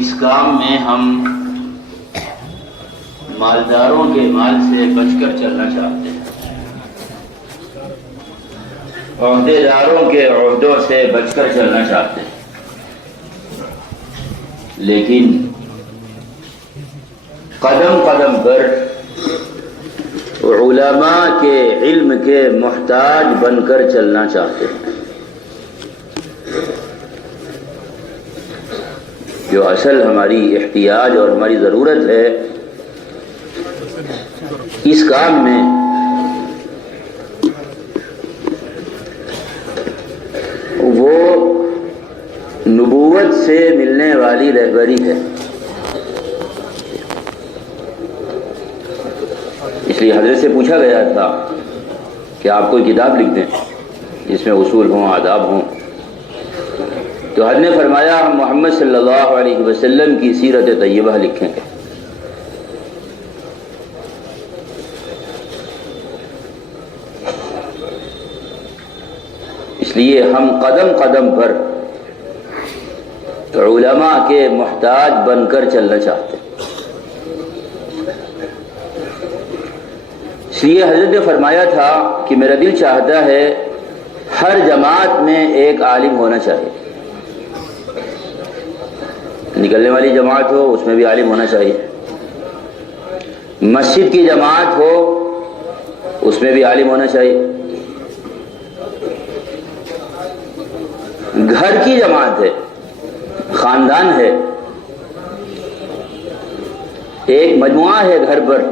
اس کام میں ہم مالداروں کے مال سے بچ کر چلنا چاہتے ہیں، عہدے داروں کے عہدوں سے بچ کر چلنا چاہتے ہیں، لیکن قدم قدم پر علماء کے علم کے محتاج بن کر چلنا چاہتے ہیں۔ جو اصل ہماری احتیاج اور ہماری ضرورت ہے اس کام میں، وہ نبوت سے ملنے والی رہبری ہے۔ اس لیے حضرت سے پوچھا گیا تھا کہ آپ کوئی کتاب لکھ دیں جس میں اصول ہوں، آداب ہوں، تو حضرت نے فرمایا ہم محمد صلی اللہ علیہ وسلم کی سیرت طیبہ لکھیں گے۔ اس لیے ہم قدم قدم پر علماء کے محتاج بن کر چلنا چاہتے ہیں۔ اس لیے حضرت نے فرمایا تھا کہ میرا دل چاہتا ہے ہر جماعت میں ایک عالم ہونا چاہیے، نکلنے والی جماعت ہو اس میں بھی عالم ہونا چاہیے، مسجد کی جماعت ہو اس میں بھی عالم ہونا چاہیے، گھر کی جماعت ہے، خاندان ہے، ایک مجموعہ ہے گھر پر،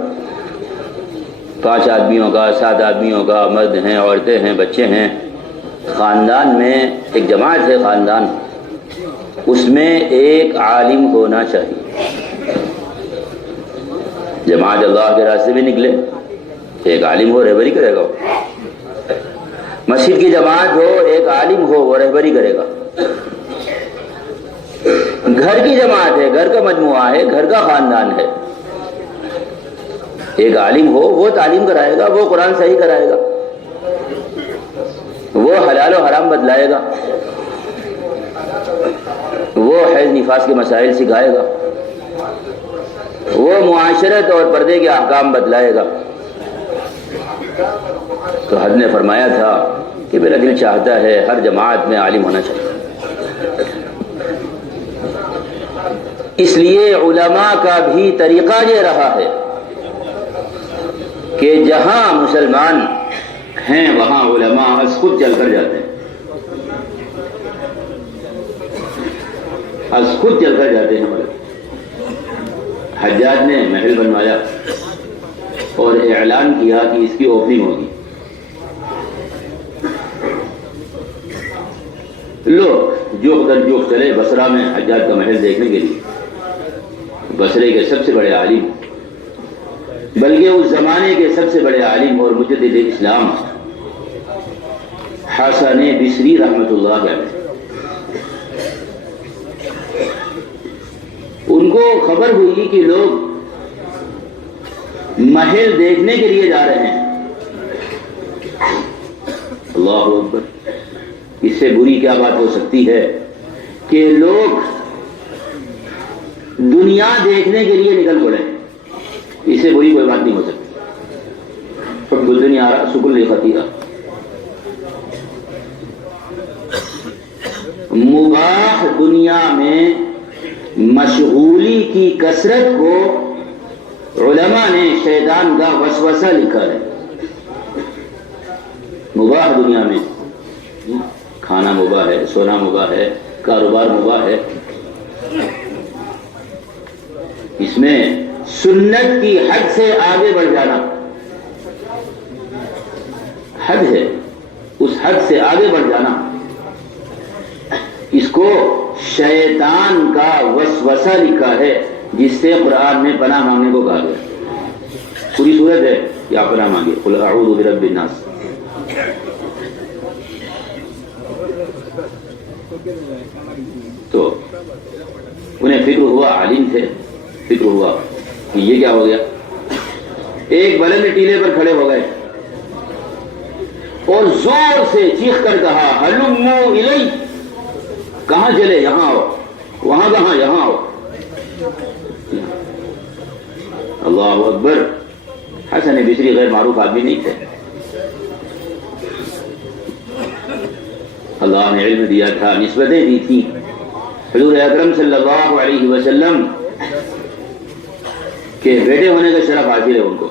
5 آدمیوں کا، 7 آدمیوں کا، مرد ہیں، عورتیں ہیں، بچے ہیں، خاندان میں ایک جماعت ہے، خاندان، اس میں ایک عالم ہونا چاہیے۔ جماعت اللہ کے راستے میں نکلے، ایک عالم ہو، رہبری کرے گا۔ مسجد کی جماعت ہو، ایک عالم ہو، وہ رہبری کرے گا۔ گھر کی جماعت ہے، گھر کا مجموعہ ہے، گھر کا خاندان ہے، ایک عالم ہو، وہ تعلیم کرائے گا، وہ قرآن صحیح کرائے گا، وہ حلال و حرام بتلائے گا، وہ حیض نفاس کے مسائل سکھائے گا، وہ معاشرت اور پردے کے احکام بتلائے گا۔ تو حضرت نے فرمایا تھا کہ میرا دل چاہتا ہے ہر جماعت میں عالم ہونا چاہیے۔ اس لیے علماء کا بھی طریقہ یہ رہا ہے کہ جہاں مسلمان ہیں وہاں علماء از خود چل کر جاتے ہیں، از خود چل کر جاتے ہیں۔ حجاج نے محل بنوایا اور اعلان کیا کہ اس کی اوپننگ ہوگی، لوگ جوخ در جوخ چلے بصرہ میں حجاج کا محل دیکھنے کے لیے۔ بصرے کے سب سے بڑے عالم، بلکہ اس زمانے کے سب سے بڑے عالم اور مجدد اسلام حسن بصری رحمۃ اللہ علیہ، ان کو خبر ہوئی کہ لوگ محل دیکھنے کے لیے جا رہے ہیں۔ اللہ اکبر، اس سے بری کیا بات ہو سکتی ہے کہ لوگ دنیا دیکھنے کے لیے نکل پڑے، اس سے بری کوئی بات نہیں ہو سکتی۔ حب الدنیا رأس کل خطیئہ، مباح دنیا میں مشغولی کی کثرت کو علماء نے شیطان کا وسوسہ لکھا ہے۔ مباح دنیا میں کھانا مباح ہے، سونا مباح ہے، کاروبار مباح ہے، اس میں سنت کی حد سے آگے بڑھ جانا، حد ہے، اس حد سے آگے بڑھ جانا، اس کو شیطان کا وسوسہ لکھا ہے، جس سے قرآن میں پناہ مانگنے کو کہا گیا۔ پوری صورت ہے کہ آپ پناہ مانگے، قل اعوذ برب الناس۔ تو انہیں فکر ہوا، عالم تھے، فکر ہوا کہ یہ کیا ہو گیا۔ ایک بلند ٹیلے پر کھڑے ہو گئے اور زور سے چیخ کر کہا ہلموا الی، کہاں چلے، یہاں آؤ، وہاں کہاں، یہاں آؤ۔ اللہ اکبر. حسن بصری غیر معروف آدمی نہیں تھے. اللہ نے علم دیا تھا, نسبتیں دی تھی. حضور اکرم صلی اللہ علیہ وسلم کے بیٹے ہونے کا شرف حاصل ہے ان کو.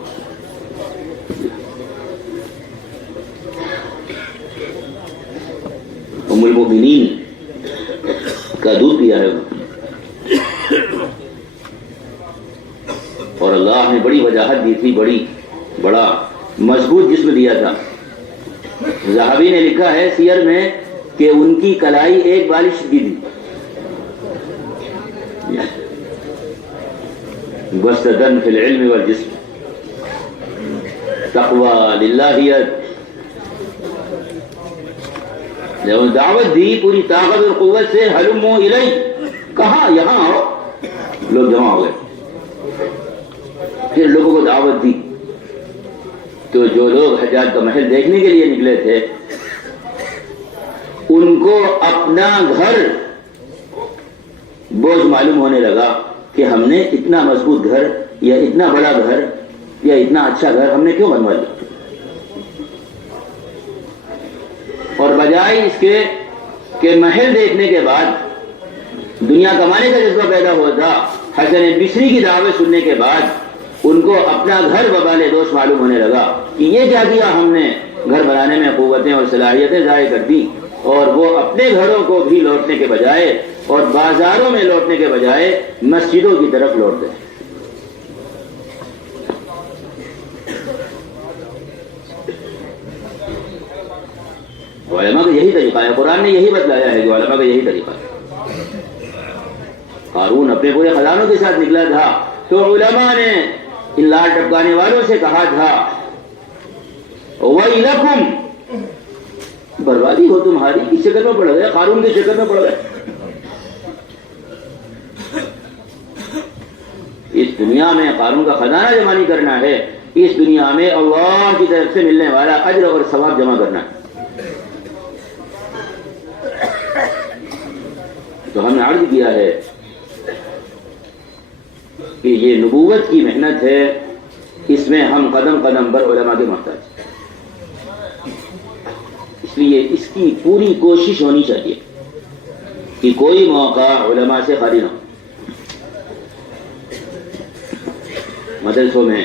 ام المؤمنین کا دودھ پیا ہے اور اللہ نے بڑی وجاہت دی تھی, بڑا مضبوط جسم دیا تھا. ذہبی نے لکھا ہے سیر میں کہ ان کی کلائی ایک بالش کی تھی. وسطن فی العلم والجسم, تقوی للہیت. جب دعوت دی پوری طاقت اور قوت سے, ہلموا الی, کہا یہاں آؤ. لوگ جمع ہو گئے. پھر لوگوں کو دعوت دی تو جو لوگ حجاج کا محل دیکھنے کے لیے نکلے تھے ان کو اپنا گھر بوجھ معلوم ہونے لگا کہ ہم نے اتنا مضبوط گھر یا اتنا بڑا گھر یا اتنا اچھا گھر ہم نے کیوں بنوا لیا. اور بجائے اس کے کہ محل دیکھنے کے بعد دنیا کمانے کا جذبہ پیدا ہوتا, حسن بصری کی دعوت سننے کے بعد ان کو اپنا گھر وبال دوست معلوم ہونے لگا کہ یہ کیا کیا ہم نے, گھر بنانے میں قوتیں اور صلاحیتیں ضائع کر دی. اور وہ اپنے گھروں کو بھی لوٹنے کے بجائے اور بازاروں میں لوٹنے کے بجائے مسجدوں کی طرف لوٹتے ہیں. علماء کا یہی طریقہ ہے, قرآن نے یہی بتلایا ہے کہ علماء کا یہی طریقہ ہے. قارون اپنے پورے خزانوں کے ساتھ نکلا تھا تو علماء نے ان لال ٹپکانے والوں سے کہا تھا وَيْلَكُمْ, بربادی ہو تمہاری. کس شکل میں پڑ گئے؟ قارون کی شکل میں پڑ گئے. اس دنیا میں قارون کا خزانہ جمع نہیں کرنا ہے, اس دنیا میں اللہ کی طرف سے ملنے والا اجر اور ثواب جمع کرنا ہے. تو ہم نے عرض کیا ہے کہ یہ نبوت کی محنت ہے, اس میں ہم قدم قدم پر علماء کے محتاج. اس لیے اس کی پوری کوشش ہونی چاہیے کہ کوئی موقع علماء سے خالی نہ ہو. مدرسوں میں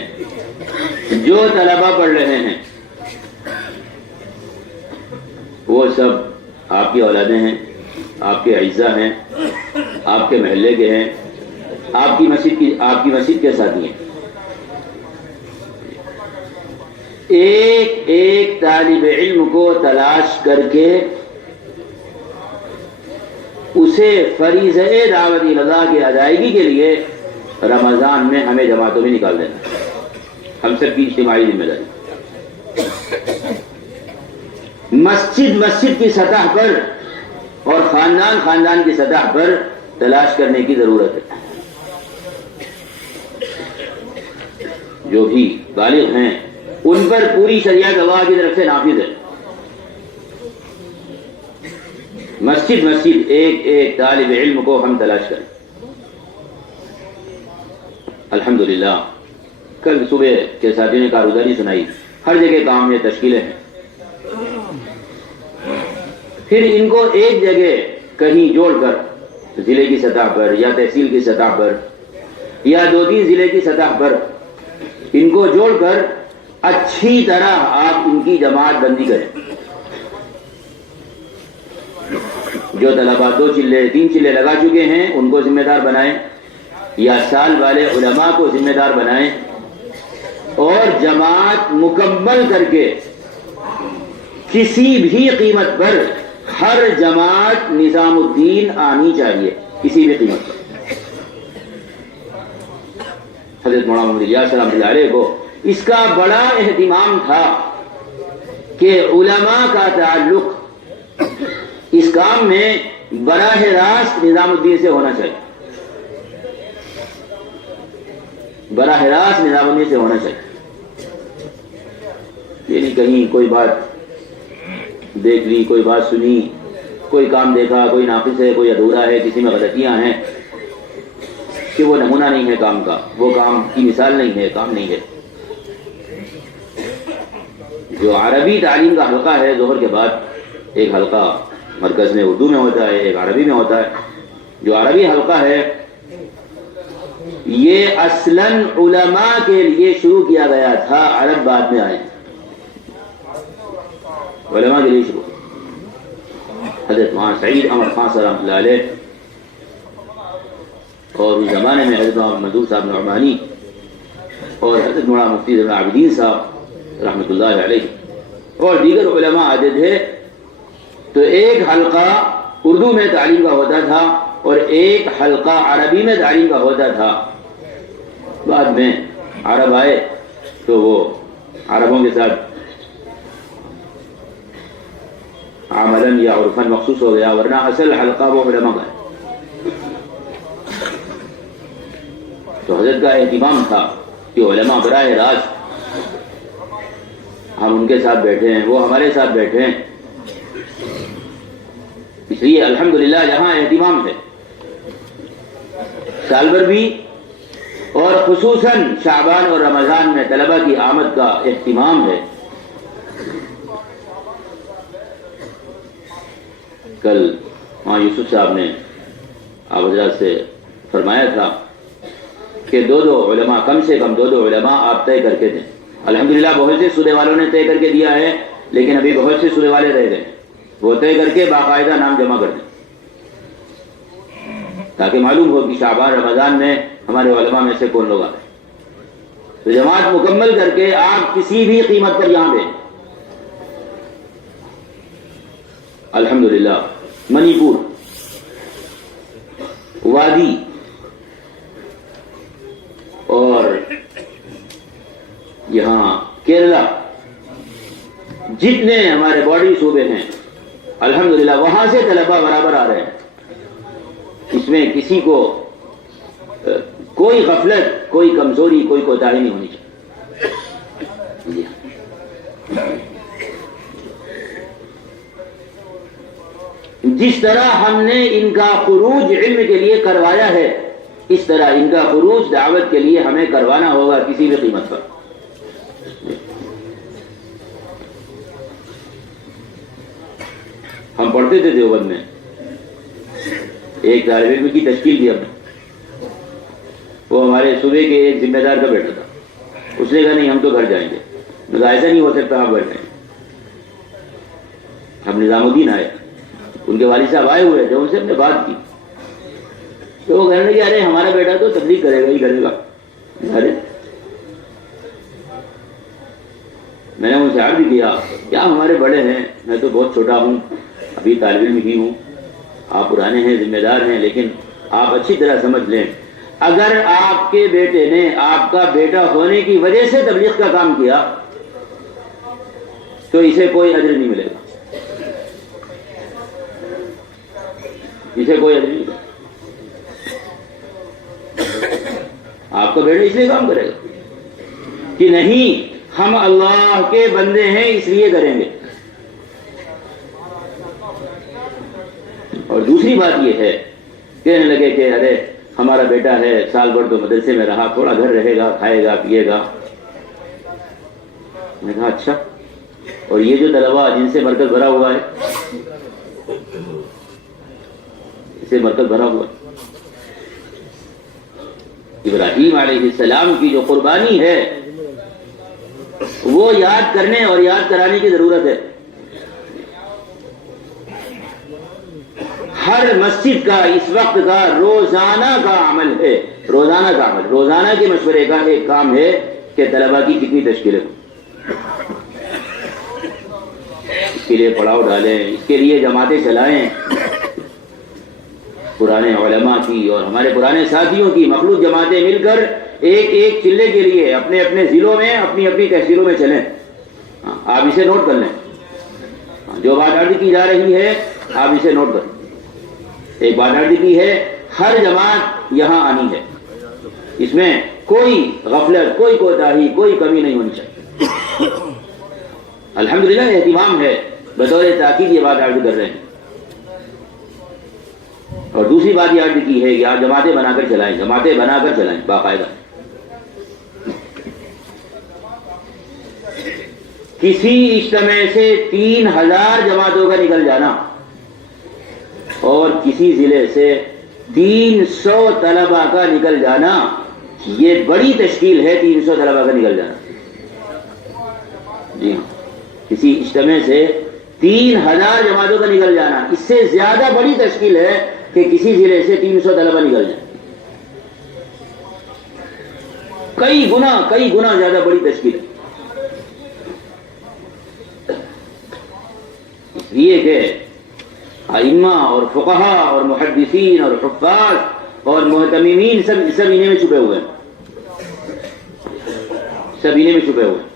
جو طلبہ پڑھ رہے ہیں وہ سب آپ کی اولادیں ہیں, آپ کے اعزاء ہیں, آپ کے محلے کے ہیں, آپ کی مسجد کے ساتھی ہیں. ایک ایک طالب علم کو تلاش کر کے اسے فریضہ دعوت اللہ کی ادائیگی کے لیے رمضان میں ہمیں جماعتوں میں نکال دینا, ہم سب کی اجتماعی ذمہ داری. مسجد کی سطح پر اور خاندان کی سطح پر تلاش کرنے کی ضرورت ہے. جو بھی بالغ ہیں ان پر پوری شریعت اللہ کی طرف سے نافذ ہے. مسجد ایک ایک طالب علم کو ہم تلاش کریں. الحمدللہ کل صبح کے ساتھی نے کارگزاری سنائی, ہر جگہ کام میں تشکیلیں ہیں. پھر ان کو ایک جگہ کہیں جوڑ کر ضلع کی سطح پر یا تحصیل کی سطح پر یا 2-3 ضلع کی سطح پر ان کو جوڑ کر اچھی طرح آپ ان کی جماعت بندی کریں. جو طلباء 2 چلے 3 چلے لگا چکے ہیں ان کو ذمہ دار بنائیں یا سال والے علماء کو ذمہ دار بنائیں اور جماعت مکمل کر کے کسی بھی قیمت پر ہر جماعت نظام الدین آنی چاہیے, کسی بھی قیمت پر. حضرت مولانا محمد الیاس سلام اللہ علیہ کو اس کا بڑا اہتمام تھا کہ علماء کا تعلق اس کام میں براہ راست نظام الدین سے ہونا چاہیے, براہ راست نظام الدین سے ہونا چاہیے. یعنی کہیں کوئی بات دیکھ لی, کوئی بات سنی, کوئی کام دیکھا, کوئی ناقص ہے, کوئی ادھورا ہے, کسی میں غلطیاں ہیں, کہ وہ نمونہ نہیں ہے کام کا، وہ کام کی مثال نہیں ہے، کام نہیں ہے۔ جو عربی تعلیم کا حلقہ ہے، ظہر کے بعد ایک حلقہ مرکز میں اردو میں ہوتا ہے، ایک عربی میں ہوتا ہے۔ جو عربی حلقہ ہے یہ اصلاً علماء کے لیے شروع کیا گیا تھا، عرب بعد میں آئے، علماء کے لیے شروع۔ حضرت وہاں سعید احمد خان صاحب رحمۃ اللہ علیہ اور اس زمانے میں حضرت محمد صاحب نعمانی اور حضرت مولانا مفتی زین العابدین صاحب رحمۃ اللہ علیہ اور دیگر علماء آتے تھے، تو ایک حلقہ اردو میں تعلیم کا ہوتا تھا اور ایک حلقہ عربی میں تعلیم کا ہوتا تھا۔ بعد میں عرب آئے تو وہ عربوں کے ساتھ عملاً یا عرفاً مخصوص ہو گیا، ورنہ اصل حلقہ وہ علماء کا ہے۔ تو حضرت کا اہتمام تھا کہ علماء براہ راست ہم ان کے ساتھ بیٹھے ہیں، وہ ہمارے ساتھ بیٹھے ہیں۔ اس لیے الحمدللہ جہاں اہتمام ہے سال بھر بھی اور خصوصاً شعبان اور رمضان میں طلبہ کی آمد کا اہتمام ہے۔ کل وہاں یوسف صاحب نے آپ حضرات سے فرمایا تھا کہ دو علماء، کم سے کم دو علماء آپ طے کر کے دیں۔ الحمدللہ بہت سے صوبے والوں نے طے کر کے دیا ہے، لیکن ابھی بہت سے صوبے والے رہ گئے، وہ طے کر کے باقاعدہ نام جمع کر دیں تاکہ معلوم ہو کہ شعبان رمضان میں ہمارے علماء میں سے کون لوگ آ رہے ہیں۔ تو جماعت مکمل کر کے آپ کسی بھی قیمت پر یہاں دیں۔ الحمدللہ منی پور، وادی اور یہاں کیرلا، جتنے ہمارے باڈی صوبے ہیں الحمدللہ وہاں سے طلبہ برابر آ رہے ہیں۔ اس میں کسی کو کوئی غفلت، کوئی کمزوری، کوئی کوتاہی نہیں ہونی چاہیے۔ جس طرح ہم نے ان کا خروج علم کے لیے کروایا ہے، اس طرح ان کا خروج دعوت کے لیے ہمیں کروانا ہوگا کسی بھی قیمت پر۔ ہم پڑھتے تھے دیوبند میں، ایک طالب علم کی تشکیل کی ہم نے، وہ ہمارے صوبے کے ایک ذمہ دار کا بیٹا تھا۔ اس نے کہا نہیں ہم تو گھر جائیں گے، ایسا نہیں ہو سکتا، آپ بیٹھیں۔ ہم نظام الدین آئے، ان کے والد صاحب آئے ہوئے تھے، ان سے ہم نے بات کی تو وہ کہنے لگے ارے ہمارا بیٹا تو تبلیغ کرے گا ہی کرے گا۔ ارے میں نے ان سے عرض بھی کیا کیا ہمارے بڑے ہیں، میں تو بہت چھوٹا ہوں، ابھی طالب علم ہی ہوں، آپ پرانے ہیں، ذمہ دار ہیں، لیکن آپ اچھی طرح سمجھ لیں اگر آپ کے بیٹے نے آپ کا بیٹا ہونے کی وجہ سے تبلیغ کا کام کیا تو اسے کوئی اجر نہیں ملے گا، اسے کوئی اجر نہیں ملے گا۔ آپ کا بیٹا اس لیے کام کرے گا کہ نہیں ہم اللہ کے بندے ہیں اس لیے کریں گے۔ اور دوسری بات یہ ہے، کہنے لگے کہ ارے ہمارا بیٹا ہے، سال بھر تو مدرسے میں رہا، تھوڑا گھر رہے گا، کھائے گا پیے گا۔ میں نے کہا اچھا، اور یہ جو طلباء جن سے مرکز بھرا ہوا ہے، اسے مرکز بھرا ہوا ہے، ابراہیم علیہ السلام کی جو قربانی ہے وہ یاد کرنے اور یاد کرانے کی ضرورت ہے۔ ہر مسجد کا اس وقت کا روزانہ کا عمل ہے، روزانہ کا عمل، روزانہ کے مشورے کا ایک کام ہے کہ طلباء کی کتنی تشکیلیں ہوں، اس کے لیے پڑاؤ ڈالیں، اس کے لیے جماعتیں چلائیں، پرانے علماء کی اور ہمارے پرانے ساتھیوں کی مخلوط جماعتیں مل کر ایک ایک چلے کے لیے اپنے اپنے ضلعوں میں، اپنی اپنی تحصیلوں میں چلیں۔ آپ اسے نوٹ کر لیں، جو بات عرض کی جا رہی ہے آپ اسے نوٹ کر لیں۔ ایک بات عرض کی ہے، ہر جماعت یہاں آنی ہے، اس میں کوئی غفلت، کوئی کوتاہی، کوئی کمی نہیں ہونی چاہیے۔ الحمدللہ اہتمام ہے، بطور تاکید یہ بات عرض کر رہے ہیں۔ اور دوسری بات یہ عرض کی ہے کہ آپ جماعتیں بنا کر چلائیں، جماعتیں بنا کر چلائیں باقاعدہ. کسی اجتماع سے 3000 جماعتوں کا نکل جانا اور کسی ضلع سے 300 طلبہ کا نکل جانا، یہ بڑی تشکیل ہے. 300 طلبہ کا نکل جانا، جی ہاں، کسی اجتماع سے 3000 جماعتوں کا نکل جانا، اس سے زیادہ بڑی تشکیل ہے کہ کسی ضلع سے 300 طلبہ نکل جائیں. کئی گنا زیادہ بڑی تشکیل ہے. اس لیے کہ ائمہ اور فقہا اور محدثین اور حفاظ اور محتممین سب انہیں میں چھپے ہوئے ہیں، سب انہیں میں چھپے ہوئے ہیں.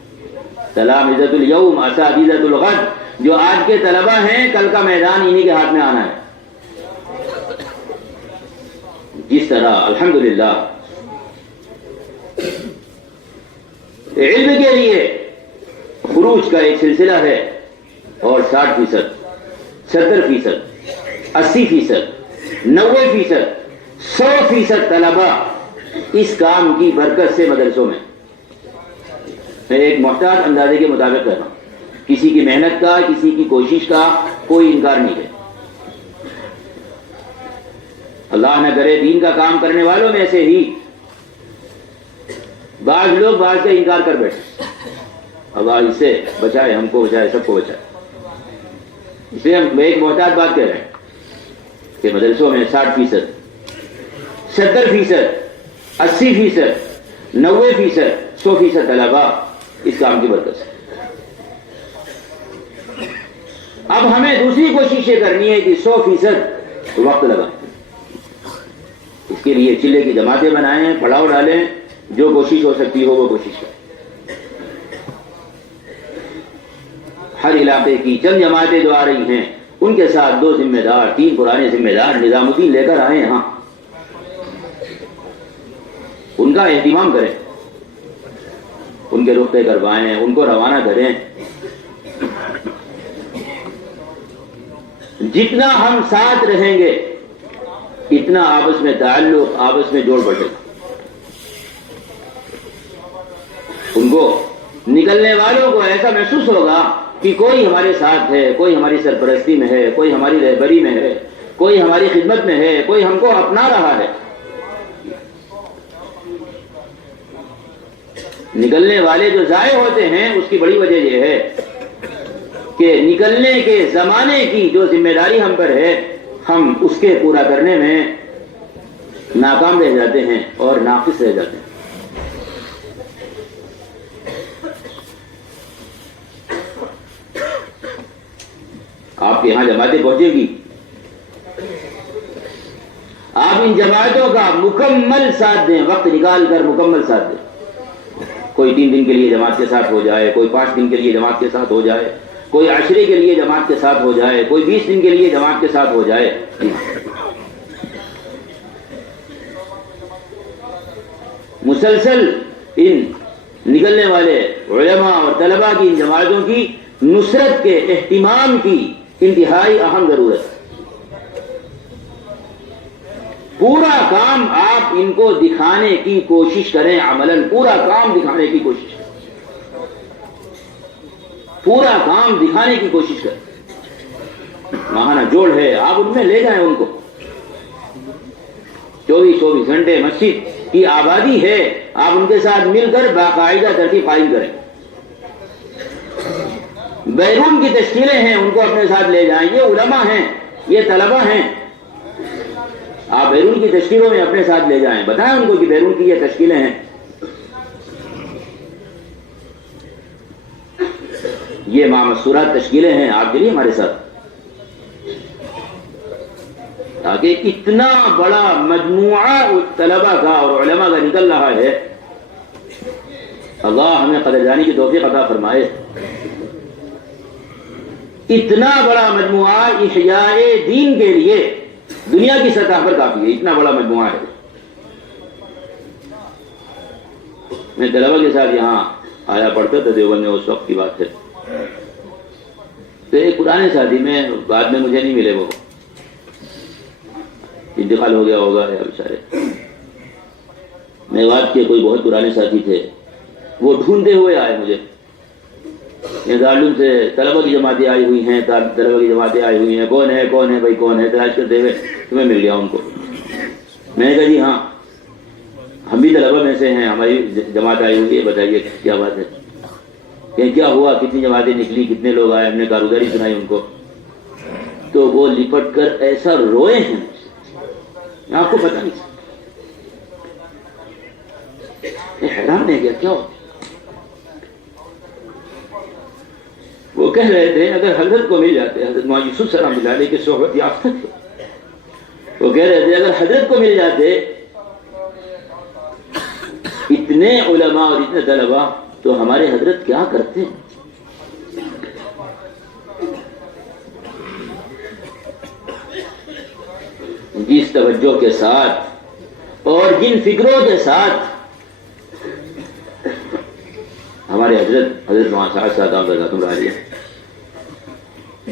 تلامذۃ الیوم اساتذۃ الغد، جو آج کے طلبہ ہیں کل کا میدان انہی کے ہاتھ میں آنا ہے. جس طرح الحمدللہ علم کے لیے خروج کا ایک سلسلہ ہے اور 60%، 70%، 80%، 90%، 100% طلبہ اس کام کی برکت سے مدرسوں میں. میں ایک محتاط اندازے کے مطابق کر رہا ہوں، کسی کی محنت کا، کسی کی کوشش کا کوئی انکار نہیں ہے. اللہ نہ کرے دین کا کام کرنے والوں میں سے ہی بعض لوگ بعض کا انکار کر بیٹھے. اللہ اس سے بچائے، ہم کو بچائے، سب کو بچائے. اس لیے ہم ایک محتاط بات کہہ رہے ہیں کہ مدرسوں میں 60%، 70%، 80%، 90%، 100% طلبہ اس کام کی برکت سے. اب ہمیں دوسری کوشش یہ کرنی ہے کہ 100% وقت لگائیں. اس کے لیے چلے کی جماعتیں بنائیں، پڑاؤ ڈالیں، جو کوشش ہو سکتی ہو وہ کوشش کریں. ہر علاقے کی چند جماعتیں جو آ رہی ہیں ان کے ساتھ 2 ذمہ دار، 3 پرانے ذمہ دار نظام الدین لے کر آئے یہاں، ان کا اہتمام کریں، ان کے رخ پہ کروائیں، ان کو روانہ کریں. جتنا ہم ساتھ رہیں گے اتنا آپس میں تعلق، آپس میں جوڑ بڑھے گا. ان کو نکلنے والوں کو ایسا محسوس ہوگا کہ کوئی ہمارے ساتھ ہے، کوئی ہماری سرپرستی میں ہے، کوئی ہماری رہبری میں ہے، کوئی ہماری خدمت میں ہے، کوئی ہم کو اپنا رہا ہے. نکلنے والے جو ضائع ہوتے ہیں اس کی بڑی وجہ یہ ہے کہ نکلنے کے زمانے کی جو ذمہ داری ہم پر ہے ہم اس کے پورا کرنے میں ناکام رہ جاتے ہیں اور ناقص رہ جاتے ہیں. آپ کے یہاں جماعتیں پہنچے گی، آپ ان جماعتوں کا مکمل ساتھ دیں، وقت نکال کر مکمل ساتھ دیں. کوئی 3 دن کے لیے جماعت کے ساتھ ہو جائے، کوئی 5 دن کے لیے جماعت کے ساتھ ہو جائے، کوئی عشرے کے لیے جماعت کے ساتھ ہو جائے، کوئی 20 دن کے لیے جماعت کے ساتھ ہو جائے. مسلسل ان نکلنے والے علماء اور طلباء کی ان جماعتوں کی نصرت کے اہتمام کی انتہائی اہم ضرورت ہے. پورا کام آپ ان کو دکھانے کی کوشش کریں، عملاً پورا کام دکھانے کی کوشش کریں، پورا کام دکھانے کی کوشش کریں. ماہانہ جوڑ ہے، آپ ان میں لے جائیں ان کو. 24 گھنٹے مسجد کی آبادی ہے، آپ ان کے ساتھ مل کر باقاعدہ ترتیب قائم کریں. بیرون کی تشکیلیں ہیں ان کو اپنے ساتھ لے جائیں، یہ علماء ہیں، یہ طلبہ ہیں، آپ بیرون کی تشکیلوں میں اپنے ساتھ لے جائیں، بتائیں ان کو کہ بیرون کی یہ تشکیلیں ہیں. یہ مامسورات تشکیلیں ہیں، آپ چلیے ہمارے ساتھ. تاکہ اتنا بڑا مجموعہ طلبہ کا اور علماء کا نکل رہا ہے، اللہ ہمیں قدر جانی کی توفیق عطا فرمائے. اتنا بڑا مجموعہ احیاء دین کے لیے دنیا کی سطح پر کافی ہے، اتنا بڑا مجموعہ ہے. میں طلبہ کے ساتھ یہاں آیا پڑھتا تھا دیوبند میں، اس وقت کی بات ہے. تو ایک پرانے ساتھی میں بعد میں مجھے نہیں ملے، وہ انتقال ہو گیا ہوگا یا بیچارے میوات کے کوئی بہت پرانے ساتھی تھے، وہ ڈھونڈتے ہوئے آئے مجھے، یہ دارالعلوم سے طلبہ کی جماعتیں آئی ہوئی ہیں، طلبہ کی جماعتیں آئی ہوئی ہیں، کون ہے بھائی کون ہے، تلاش کرتے ہوئے تمہیں مل گیا ان کو۔ میں نے کہا جی ہاں ہم بھی طلبہ میں سے ہیں، ہماری جماعت آئی ہوئی ہے، بتائیے کیا بات ہے، کہ کیا ہوا، کتنی جماعتیں نکلی، کتنے لوگ آئے، ہم نے کارگزاری سنائی ان کو، تو وہ لپٹ کر ایسا روئے ہیں، آپ کو پتہ نہیں، حیران رہ گیا کیا ہو۔ وہ کہہ رہے تھے اگر حضرت کو مل جاتے، حضرت مولانا یوسف سلام اللہ علیہ کے صحبت یافتہ تھے، وہ کہہ رہے تھے اگر حضرت کو مل جاتے اتنے علماء اور اتنے طلباء تو ہمارے حضرت کیا کرتے۔ جس توجہ کے ساتھ اور جن فکروں کے ساتھ ہمارے حضرت مولانا صاحب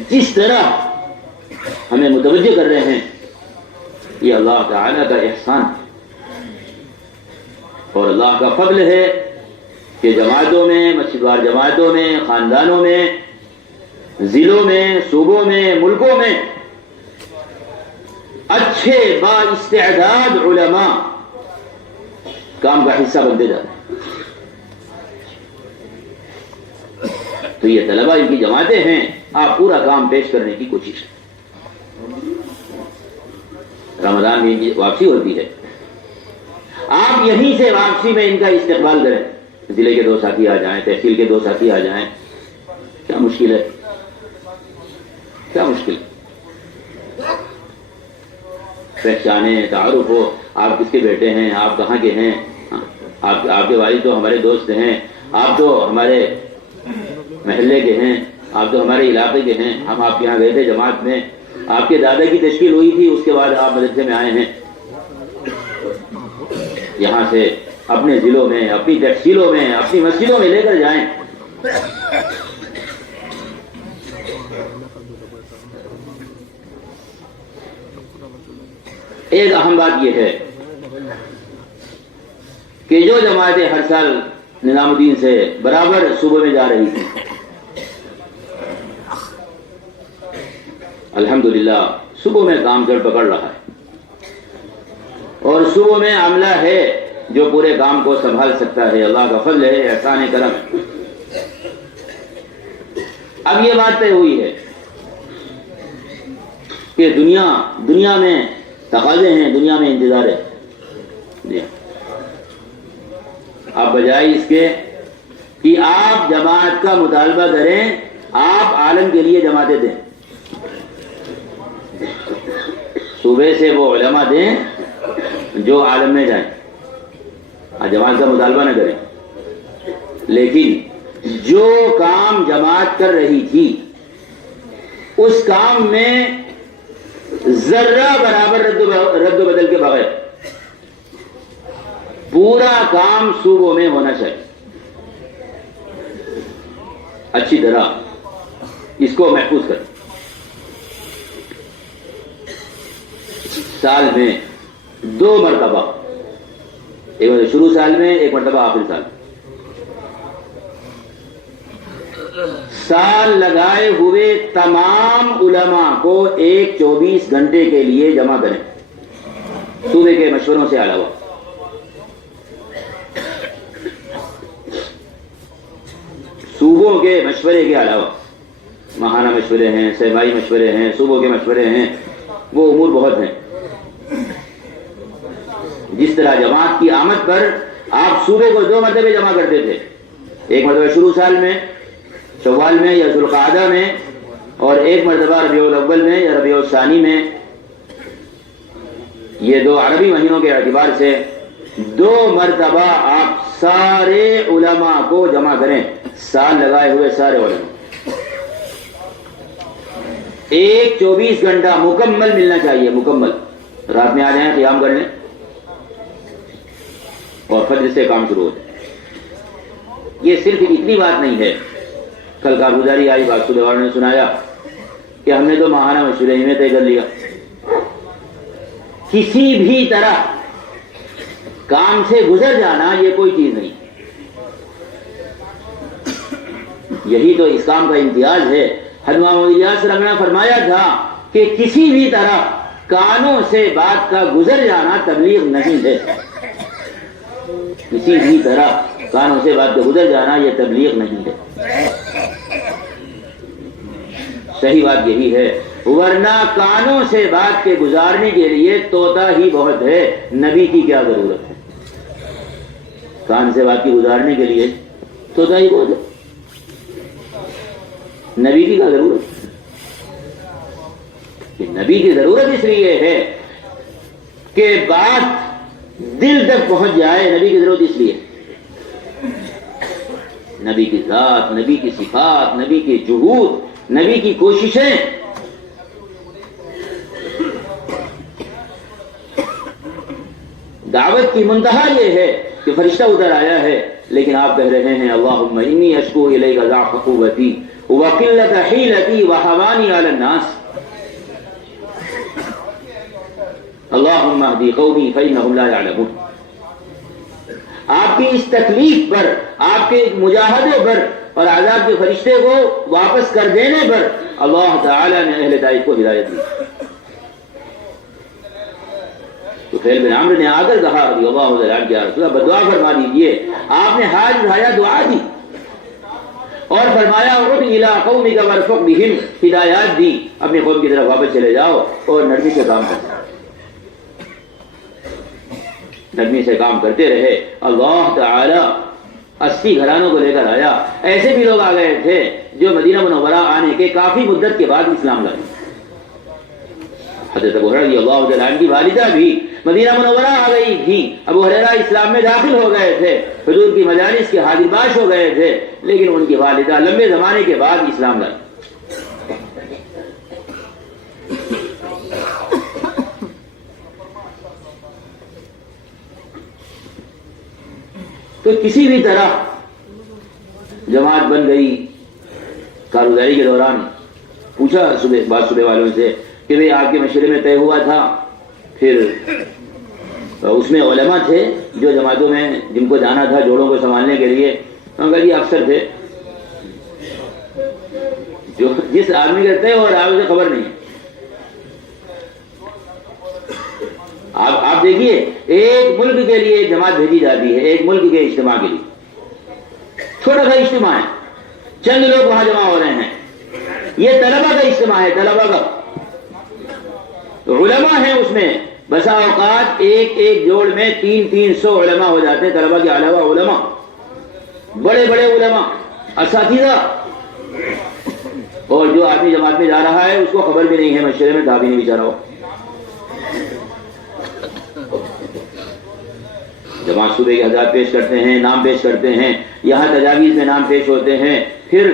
جس طرح ہمیں متوجہ کر رہے ہیں، یہ اللہ تعالیٰ کا احسان اور اللہ کا فضل ہے کہ جماعتوں میں، مسجد وار جماعتوں میں، خاندانوں میں، ضلعوں میں، صوبوں میں، ملکوں میں اچھے با استعداد علماء کام کا حصہ بنتے جاتے ہیں۔ تو یہ طلبہ ان کی جماعتیں ہیں، آپ پورا کام پیش کرنے کی کوشش کریں۔ رمضان میں ان کی واپسی ہوتی ہے، آپ یہیں سے واپسی میں ان کا استقبال کریں، ضلع کے 2 ساتھی آ جائیں، تحصیل کے 2 ساتھی آ جائیں، کیا مشکل ہے، کیا مشکل ہے، پہچانے، تعارف ہو، آپ کس کے بیٹے ہیں، آپ کہاں کے ہیں، آپ کے والد تو ہمارے دوست ہیں، آپ تو ہمارے محلے کے ہیں، آپ تو ہمارے علاقے کے ہیں، ہم آپ کے یہاں گئے تھے جماعت میں، آپ کے دادا کی تشکیل ہوئی تھی، اس کے بعد آپ مدرسے میں آئے ہیں۔ یہاں سے اپنے ضلعوں میں، اپنی تحصیلوں میں، اپنی مسجدوں میں لے کر جائیں۔ ایک اہم بات یہ ہے کہ جو جماعتیں ہر سال نظام الدین سے برابر صوبے میں جا رہی تھی، الحمدللہ صوبوں میں کام چڑھ پکڑ رہا ہے، اور صوبوں میں عملہ ہے جو پورے کام کو سنبھال سکتا ہے، اللہ کا فضل ہے، احسان کرم ہے۔ اب یہ بات طے ہوئی ہے کہ دنیا میں تقاضے ہیں، دنیا میں انتظار ہے، آپ بجائے اس کے کہ آپ جماعت کا مطالبہ کریں، آپ عالم کے لیے جماعتیں دیں، صوبے سے وہ علماء دیں جو عالم میں جائیں، جماعت کا مطالبہ نہ کریں۔ لیکن جو کام جماعت کر رہی تھی اس کام میں ذرہ برابر رد و بدل کے بغیر پورا کام صوبوں میں ہونا چاہیے، اچھی طرح اس کو محفوظ کریں۔ سال میں 2 مرتبہ، ایک مرتبہ شروع سال میں، ایک مرتبہ آخری سال میں، سال لگائے ہوئے تمام علماء کو ایک 24 گھنٹے کے لیے جمع کریں، صوبے کے مشوروں سے علاوہ۔ صوبوں کے مشورے کے علاوہ ماہانہ مشورے ہیں، سہمائی مشورے ہیں، صوبوں کے مشورے ہیں، وہ امور بہت ہیں۔ جس طرح جماعت کی آمد پر آپ صوبے کو 2 مرتبہ جمع کرتے تھے، ایک مرتبہ شروع سال میں شوال میں یا ذوالقعدہ میں، اور ایک مرتبہ ربیع الاول میں یا ربیع الثانی میں، یہ 2 عربی مہینوں کے اعتبار سے 2 مرتبہ آپ سارے علماء کو جمع کریں، سال لگائے ہوئے سارے علماء، ایک 24 گھنٹہ مکمل ملنا چاہیے، مکمل، رات میں آ جائیں، قیام کر لیں اور فجر سے کام شروع ہو جائے۔ یہ صرف اتنی بات نہیں ہے، کل کارگزاری آئی، باقی دیوار نے سنایا کہ ہم نے تو ماہانہ مشورے ہی میں طے کر لیا، کسی بھی طرح کام سے گزر جانا یہ کوئی چیز نہیں. یہی تو اس کام کا امتیاز ہے. حضرت محمد الیاس رحمہ اللہ نے فرمایا تھا کہ کسی بھی طرح کانوں سے بات کا گزر جانا تبلیغ نہیں ہے. کسی بھی طرح کانوں سے بات کا گزر جانا یہ تبلیغ نہیں ہے. صحیح بات یہی ہے. ورنہ کانوں سے بات کے گزارنے کے لیے طوطا ہی بہت ہے. نبی کی کیا ضرورت ہے؟ کان سے بات کی گزارنے کے لیے طوطا ہی بہت ہے. نبی کی کیا ضرورت؟ نبی کی ضرورت اس لیے ہے کہ بات دل تک پہنچ جائے. نبی کی ضرورت اس لیے نبی کی ذات، نبی کی صفات، نبی کے جہود، نبی کی کوششیں دعوت کی منتہا یہ ہے کہ فرشتہ ادھر آیا ہے لیکن آپ کہہ رہے ہیں اللہم انی اشکو الیک ضعف قوتی وقلت حیلتی وہوانی علی الناس اللہم اہدی قومی فانہم لا یعلمون. آپ کی اس تکلیف پر، آپ کے مجاہدے پر اور عذاب کے فرشتے کو واپس کر دینے پر اللہ تعالی نے اہل طائف کو ہدایت دی. تو فیل بن عمرو نے آ کر کہا رضی اللہ عنہ یا رسول اللہ بدعا فرما دیجئے. آپ نے ہاتھ اٹھایا، دعا دی اور فرمایا اُد الی قومک وارفق بہم، ہدایات دی. اپنی قوم کی طرف واپس چلے جاؤ اور نرمی سے کام کرو. نرمی سے کام کرتے رہے. اللہ تعالی 80 گھرانوں کو لے کر آیا. ایسے بھی لوگ آ گئے تھے جو مدینہ منورہ آنے کے کافی مدت کے بعد اسلام لائے. حضرت ابو ہریرہ رضی اللہ عنہ کی والدہ بھی مدینہ منورہ آ گئی تھی. ابو ہریرہ اسلام میں داخل ہو گئے تھے، حضور کی مجالس کے حاضر باش ہو گئے تھے، لیکن ان کی والدہ لمبے زمانے کے بعد اسلام لائی. تو کسی بھی طرح جماعت بن گئی. کارگزاری کے دوران پوچھا صبح والوں سے کہ بھئی آپ کے مشورے میں طے ہوا تھا. پھر اس میں علماء تھے جو جماعتوں میں جن کو جانا تھا جوڑوں کو سنبھالنے کے لیے. انہوں نے کہا جی افسر تھے جو جس آدمی کا طے اور آپ سے خبر نہیں. آپ دیکھیے ایک ملک کے لیے ایک جماعت بھیجی جاتی ہے، ایک ملک کے اجتماع کے لیے. چھوٹا سا اجتماع ہے، چند لوگ وہاں جمع ہو رہے ہیں. یہ طلبہ کا اجتماع ہے، طلبہ کا. علماء ہیں اس میں. بسا اوقات ایک جوڑ میں 300 علماء ہو جاتے ہیں. طلبہ کے علاوہ علماء، بڑے بڑے علماء، اساتذہ. اور جو آدمی جماعت میں جا رہا ہے اس کو خبر بھی نہیں ہے، مشورے میں تھا بھی نہیں بیچارہ. جماعت صوبے کے حضرات پیش کرتے ہیں، نام پیش کرتے ہیں، یہاں تجاویز میں نام پیش ہوتے ہیں، پھر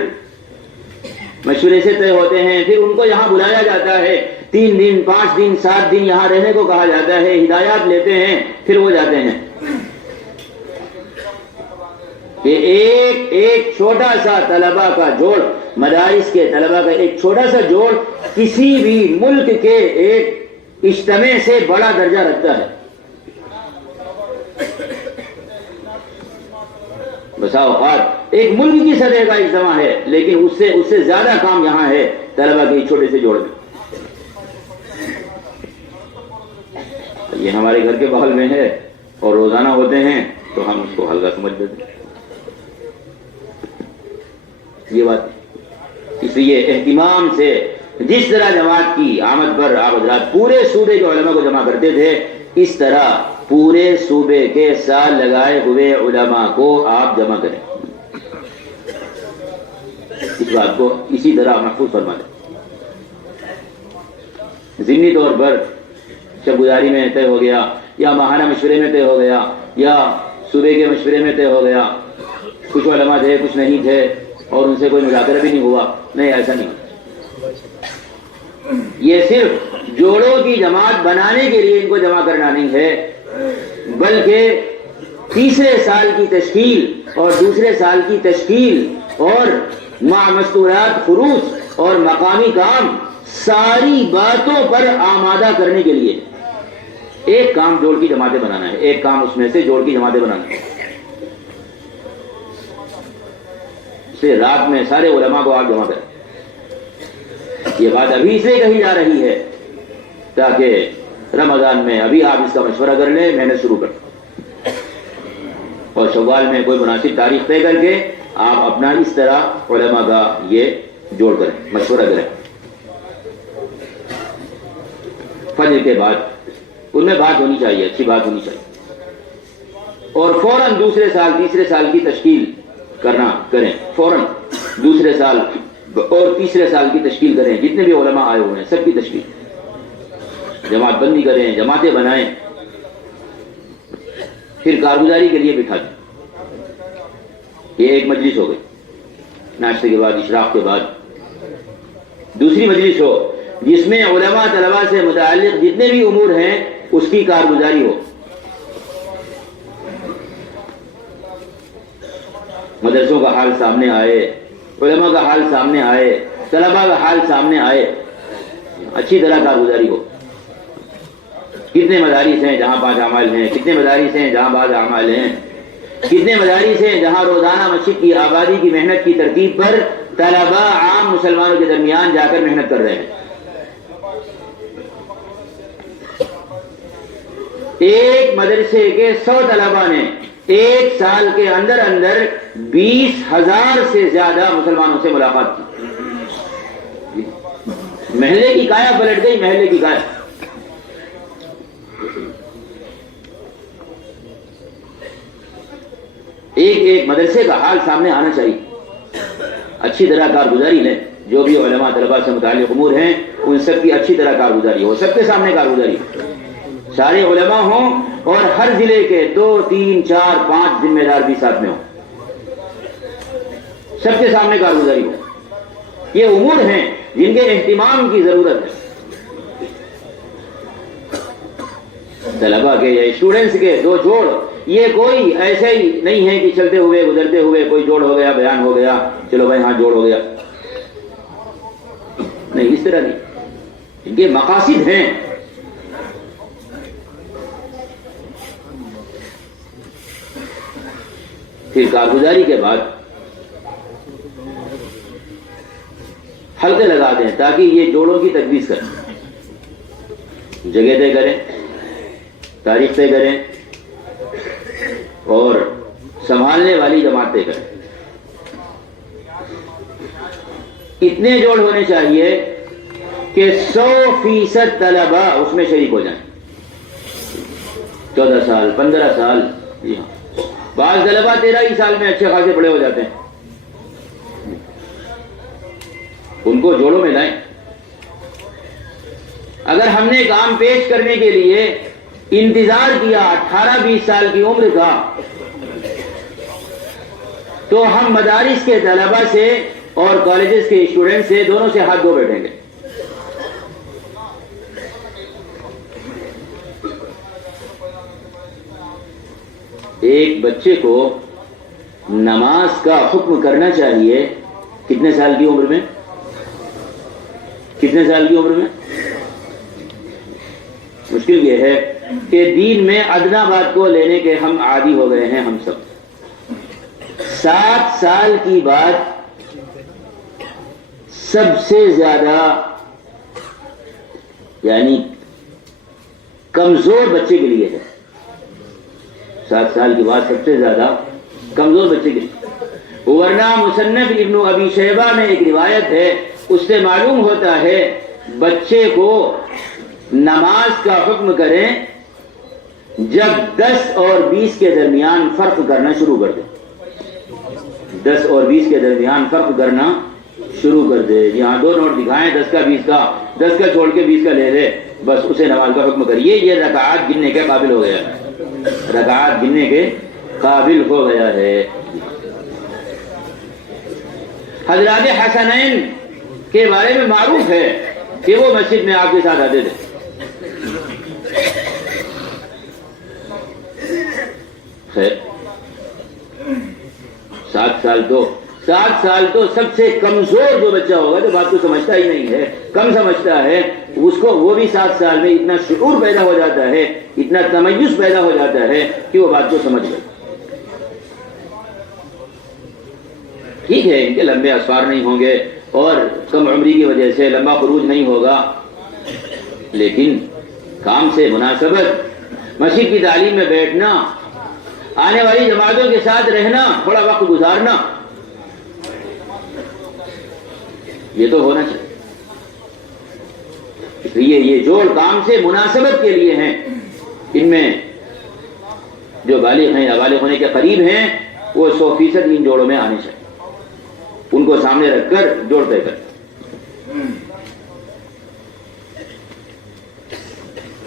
مشورے سے طے ہوتے ہیں، پھر ان کو یہاں بلایا جاتا ہے. 3 دن 5 دن 7 دن یہاں رہنے کو کہا جاتا ہے. ہدایات لیتے ہیں، پھر وہ جاتے ہیں. کہ ایک چھوٹا سا طلبہ کا جوڑ، مدارس کے طلبہ کا ایک چھوٹا سا جوڑ کسی بھی ملک کے ایک اجتماع سے بڑا درجہ رکھتا ہے. بسا اوقات ایک ملک کی سطح کا اجتماع ہے، لیکن اس سے زیادہ کام یہاں ہے طلبہ کے چھوٹے سے جوڑ میں. یہ ہمارے گھر کے بغل میں ہے اور روزانہ ہوتے ہیں تو ہم اس کو ہلکا سمجھ لیتے ہیں. یہ بات اس لیے اہتمام سے جس طرح جماعت کی آمد پر آپ حضرات پورے صوبے کے علماء کو جمع کرتے تھے، اس طرح پورے صوبے کے سال لگائے ہوئے علماء کو آپ جمع کریں. اس بات کو اسی طرح محفوظ فرما دیں. ضمنی طور پر شب گزاری میں طے ہو گیا، یا ماہانہ مشورے میں طے ہو گیا، یا صوبے کے مشورے میں طے ہو گیا. کچھ علماء تھے، کچھ نہیں تھے، اور ان سے کوئی مذاکرہ بھی نہیں ہوا. نہیں، ایسا نہیں. یہ صرف جوڑوں کی جماعت بنانے کے لیے ان کو جمع کرنا نہیں ہے، بلکہ تیسرے سال کی تشکیل اور دوسرے سال کی تشکیل اور مع مستورات خروج اور مقامی کام، ساری باتوں پر آمادہ کرنے کے لیے. ایک کام جوڑ کی جماعتیں بنانا ہے، ایک کام اس میں سے جوڑ کی جماعتیں بنانا ہے. سے رات میں سارے علماء کو آپ جمع کریں. یہ بات ابھی سے کہی جا رہی ہے تاکہ رمضان میں ابھی آپ اس کا مشورہ کر لیں، محنت شروع کر دیں، اور شوال میں کوئی مناسب تاریخ طے کر کے آپ اپنا اس طرح علماء کا یہ جوڑ کریں، مشورہ کریں. فجر کے بعد ان میں بات ہونی چاہیے، اچھی بات ہونی چاہیے، اور فوراً دوسرے سال تیسرے سال کی تشکیل کریں، فوراً دوسرے سال اور تیسرے سال کی تشکیل کریں. جتنے بھی علماء آئے ہوئے ہیں سب کی تشکیل، جماعت بندی کریں، جماعتیں بنائیں، پھر کارگزاری کے لیے بٹھا دیں. یہ ایک مجلس ہو گئی، ناشتے کے بعد اشراق کے بعد. دوسری مجلس ہو جس میں علماء طلباء سے متعلق جتنے بھی امور ہیں اس کی کارگزاری ہو. مدرسوں کا حال سامنے آئے، علماء کا حال سامنے آئے، طلباء کا حال سامنے آئے، اچھی طرح کارگزاری ہو. کتنے مدارس ہیں جہاں 5 اعمال ہیں، کتنے مدارس ہیں جہاں بعض اعمال ہیں، کتنے مدارس ہیں جہاں روزانہ مسجد کی آبادی کی محنت کی ترتیب پر طلباء عام مسلمانوں کے درمیان جا کر محنت کر رہے ہیں. ایک مدرسے کے 100 طلباء نے ایک سال کے اندر 20,000 سے زیادہ مسلمانوں سے ملاقات کی. محلے کی کایا پلٹ گئی، محلے کی کایا. ایک ایک مدرسے کا حال سامنے آنا چاہیے. اچھی طرح کارگزاری لیں. جو بھی علماء طلباء سے متعلق امور ہیں ان سب کی اچھی طرح کارگزاری ہو، سب کے سامنے کارگزاری ہو. سارے علماء ہوں اور ہر ضلع کے 2 3 4 5 ذمہ دار بھی ساتھ میں ہوں، سب کے سامنے کارگزاری ہو. یہ امور ہیں جن کے اہتمام کی ضرورت ہے. طلباء کے یا اسٹوڈنٹس کے 2 جوڑ یہ کوئی ایسے ہی نہیں ہے کہ چلتے ہوئے گزرتے ہوئے کوئی جوڑ ہو گیا، بیان ہو گیا، چلو بھائی ہاں جوڑ ہو گیا. نہیں، اس طرح نہیں. ان کے مقاصد ہیں. پھر کارگزاری کے بعد حلقے لگا دیں تاکہ یہ جوڑوں کی تجویز کریں، جگہ طے کریں، تاریخ طے کریں اور سنبھالنے والی جماعت طے کریں. اتنے جوڑ ہونے چاہیے کہ 100% طلباء اس میں شریک ہو جائیں. 14 سال 15 سال، جی ہاں، بعض طلباء 13 ہی سال میں اچھے خاصے بڑے ہو جاتے ہیں. ان کو جوڑوں میں لائیں. اگر ہم نے کام پیش کرنے کے لیے انتظار کیا 18-20 سال کی عمر کا تو ہم مدارس کے طلباء سے اور کالجز کے اسٹوڈنٹ سے دونوں سے ہاتھ دھو بیٹھیں گے. ایک بچے کو نماز کا حکم کرنا چاہیے کتنے سال کی عمر میں؟ کتنے سال کی عمر میں؟ مشکل یہ ہے کہ دین میں ادنا بات کو لینے کے ہم عادی ہو گئے ہیں. ہم سب 7 سال کی بات سب سے زیادہ یعنی کمزور بچے کے لیے ہے. 7 سال کی بات سب سے زیادہ کمزور بچے کے لیے. ورنہ مصنف ابن ابی شیبہ میں ایک روایت ہے، اس سے معلوم ہوتا ہے بچے کو نماز کا حکم کریں جب 10 اور 20 کے درمیان فرق کرنا شروع کر دے. 10 اور 20 کے درمیان فرق کرنا شروع کر دے. یہاں 2 نوٹ دکھائیں، 10 کا 20 کا، 10 کا چھوڑ کے 20 کا لے لے، بس اسے نماز کا حکم کریے. یہ رکعات گننے کے قابل ہو گیا ہے، رکعات گننے کے قابل ہو گیا ہے. حضرات حسنین کے بارے میں معروف ہے کہ وہ مسجد میں آپ کے ساتھ آتے تھے. خیر 7 سال تو 7 سال تو سب سے کمزور جو بچہ ہوگا جو بات کو سمجھتا ہی نہیں ہے، کم سمجھتا ہے، اس کو وہ بھی 7 سال میں اتنا شعور پیدا ہو جاتا ہے، اتنا تمیز پیدا ہو جاتا ہے کہ وہ بات کو سمجھ گئے۔ ٹھیک ہے ان کے لمبے اسفار نہیں ہوں گے اور کم عمری کی وجہ سے لمبا خروج نہیں ہوگا، لیکن کام سے مناسبت، مسجد کی تعلیم میں بیٹھنا، آنے والی جماعتوں کے ساتھ رہنا، تھوڑا وقت گزارنا، یہ تو ہونا چاہیے۔ یہ جوڑ کام سے مناسبت کے لیے ہیں، ان میں جو بالغ ہیں یا بالغ ہونے کے قریب ہیں وہ 100% ان جوڑوں میں آنے چاہیے، ان کو سامنے رکھ کر جوڑ طے کر۔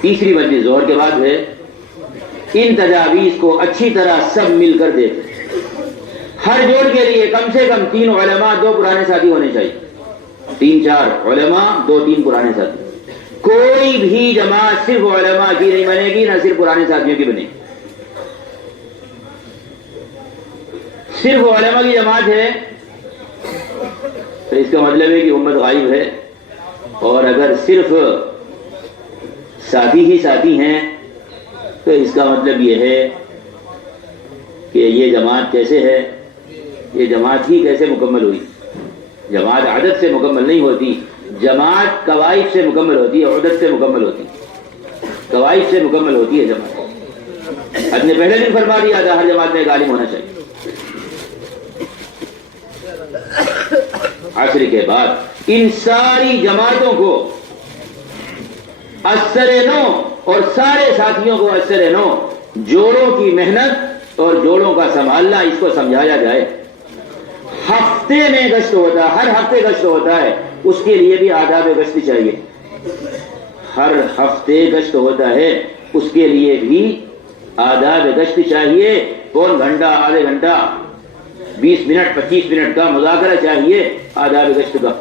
تیسری مجلس ظہر کے بعد ہے، ان تجاویز کو اچھی طرح سب مل کر دیکھیں۔ ہر جوڑ کے لیے کم سے کم 3 علماء 2 پرانے ساتھی ہونے چاہیے، 3-4 علماء 2-3 پرانے ساتھی۔ کوئی بھی جماعت صرف علماء کی نہیں بنے گی، نہ صرف پرانے ساتھیوں کی بنے گی۔ صرف علماء کی جماعت ہے تو اس کا مطلب ہے کہ امت غائب ہے، اور اگر صرف ساتھی ہی ساتھی ہیں تو اس کا مطلب یہ ہے کہ یہ جماعت کیسے ہے، یہ جماعت ہی کیسے مکمل ہوئی۔ جماعت عدد سے مکمل نہیں ہوتی، جماعت قواعد سے مکمل ہوتی ہے، عدد سے مکمل ہوتی ہے، قواعد سے مکمل ہوتی ہے جماعت۔ حضرت نے پہلے دن فرما دیا تھا ہر جماعت میں ایک عالم ہونا چاہیے۔ عصر کے بعد ان ساری جماعتوں کو اثر نو اور سارے ساتھیوں کو اثر نو جوڑوں کی محنت اور جوڑوں کا سنبھالنا، اس کو سمجھایا جائے۔ ہفتے میں گشت ہوتا ہے، ہر ہفتے گشت ہوتا ہے، اس کے لیے بھی آداب گشت چاہیے۔ ہر ہفتے گشت ہوتا ہے، اس کے لیے بھی آداب گشت چاہیے۔ پون گھنٹہ، آدھے گھنٹہ، 20 منٹ، 25 منٹ کا مذاکرہ چاہیے آداب گشت کا۔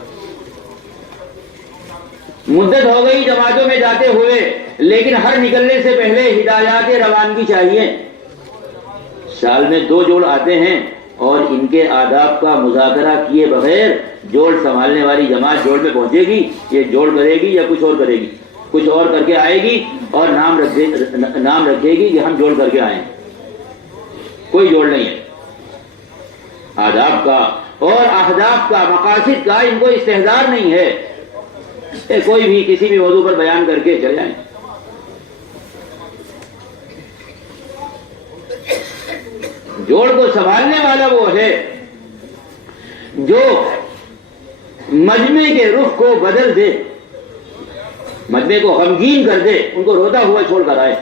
مدت ہو گئی جماعتوں میں جاتے ہوئے، لیکن ہر نکلنے سے پہلے ہدایات روانگی چاہیے۔ سال میں 2 جوڑ آتے ہیں اور ان کے آداب کا مذاکرہ کیے بغیر جوڑ سنبھالنے والی جماعت جوڑ میں پہنچے گی، یہ جوڑ کرے گی یا کچھ اور کرے گی، کچھ اور کر کے آئے گی اور نام رکھے گی کہ ہم جوڑ کر کے آئیں۔ کوئی جوڑ نہیں ہے۔ آداب کا اور اہداف کا، مقاصد کا ان کو استحضار نہیں ہے۔ کوئی بھی کسی بھی موضوع پر بیان کر کے چلے جائیں۔ جوڑ کو سنبھالنے والا وہ ہے جو مجمع کے رخ کو بدل دے، مجمع کو غمگین کر دے، ان کو روتا ہوا چھوڑ کر آئے،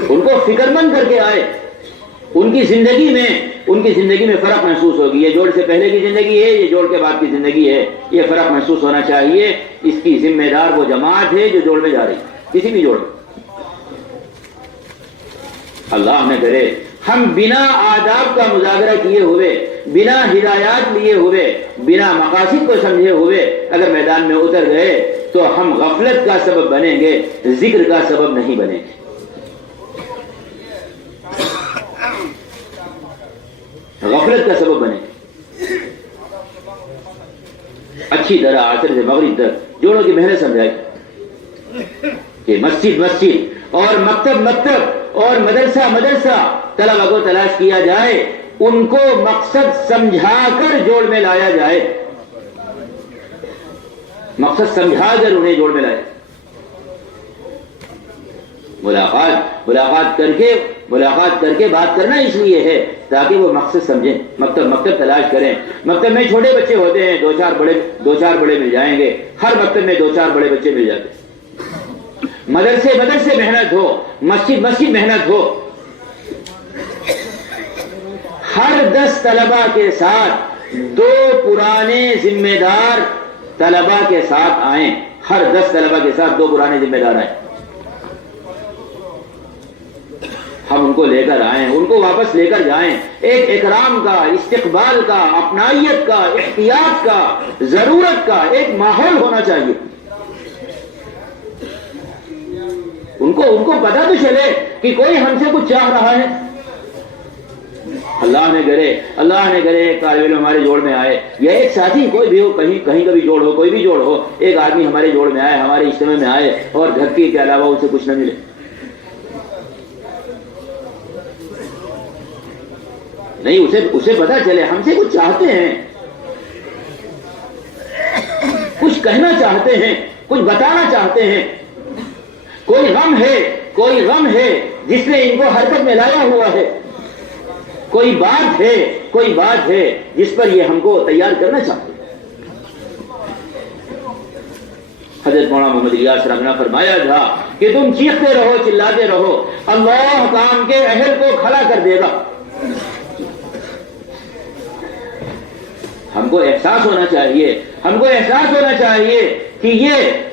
ان کو فکر مند کر کے آئے۔ ان کی زندگی میں فرق محسوس ہوگی۔ یہ جوڑ سے پہلے کی زندگی ہے، یہ جوڑ کے بعد کی زندگی ہے، یہ فرق محسوس ہونا چاہیے۔ اس کی ذمہ دار وہ جماعت ہے جو جوڑ میں جا رہی ہے، کسی بھی جوڑ میں۔ اللہ نہ کرے ہم بنا آداب کا مذاکرہ کیے ہوئے، بنا ہدایات لیے ہوئے، بنا مقاصد کو سمجھے ہوئے اگر میدان میں اتر گئے تو ہم غفلت کا سبب بنیں گے، ذکر کا سبب نہیں بنیں گے۔ غفلت کا سبب بنے۔ اچھی طرح عصر سے مغرب تک جوڑوں کی محنت سمجھائی کہ مسجد اور مکتب اور مدرسہ طلبہ کو تلاش کیا جائے، ان کو مقصد سمجھا کر جوڑ میں لایا جائے، مقصد سمجھا کر انہیں جوڑ میں لائے۔ ملاقات کر کے بات کرنا اس لیے ہے تاکہ وہ مقصد سمجھیں، مکتب تلاش کریں۔ مکتب میں چھوٹے بچے ہوتے ہیں، 2-4 بڑے مل جائیں گے، ہر مکتب میں 2-4 بڑے بچے مل جاتے ہیں۔ مدرسے محنت ہو، مسجد محنت ہو۔ ہر 10 طلبہ کے ساتھ 2 پرانے ذمہ دار طلبہ کے ساتھ آئیں، ہر 10 طلبہ کے ساتھ 2 پرانے ذمہ دار آئیں۔ ہم ان کو لے کر آئیں، ان کو واپس لے کر جائیں۔ ایک اکرام کا، استقبال کا، اپنائیت کا، احتیاط کا، ضرورت کا ایک ماحول ہونا چاہیے۔ ان کو پتہ تو چلے کہ کوئی ہم سے کچھ چاہ رہا ہے، اللہ نے کرے ایک طالب علم ہمارے جوڑ میں آئے یا ایک ساتھی کوئی بھی ہو, کہیں کا بھی جوڑ ہو, کوئی بھی جوڑ ہو, ایک آدمی ہمارے جوڑ میں آئے, ہمارے اجتماع میں آئے اور دھکے کے علاوہ اسے کچھ نہ ملے. نہیں, اسے پتا چلے ہم سے کچھ چاہتے ہیں, کچھ کہنا چاہتے ہیں, کچھ بتانا چاہتے ہیں, کوئی غم ہے جس نے ان کو حرکت میں لایا ہوا ہے, کوئی بات ہے جس پر یہ ہم کو تیار کرنا چاہتے ہیں. حضرت مولانا محمد الیاس رحمہ اللہ فرمایا تھا کہ تم چیختے رہو, چلاتے رہو, اللہ کام کے اہل کو کھڑا کر دے گا. ہم کو احساس ہونا چاہیے کہ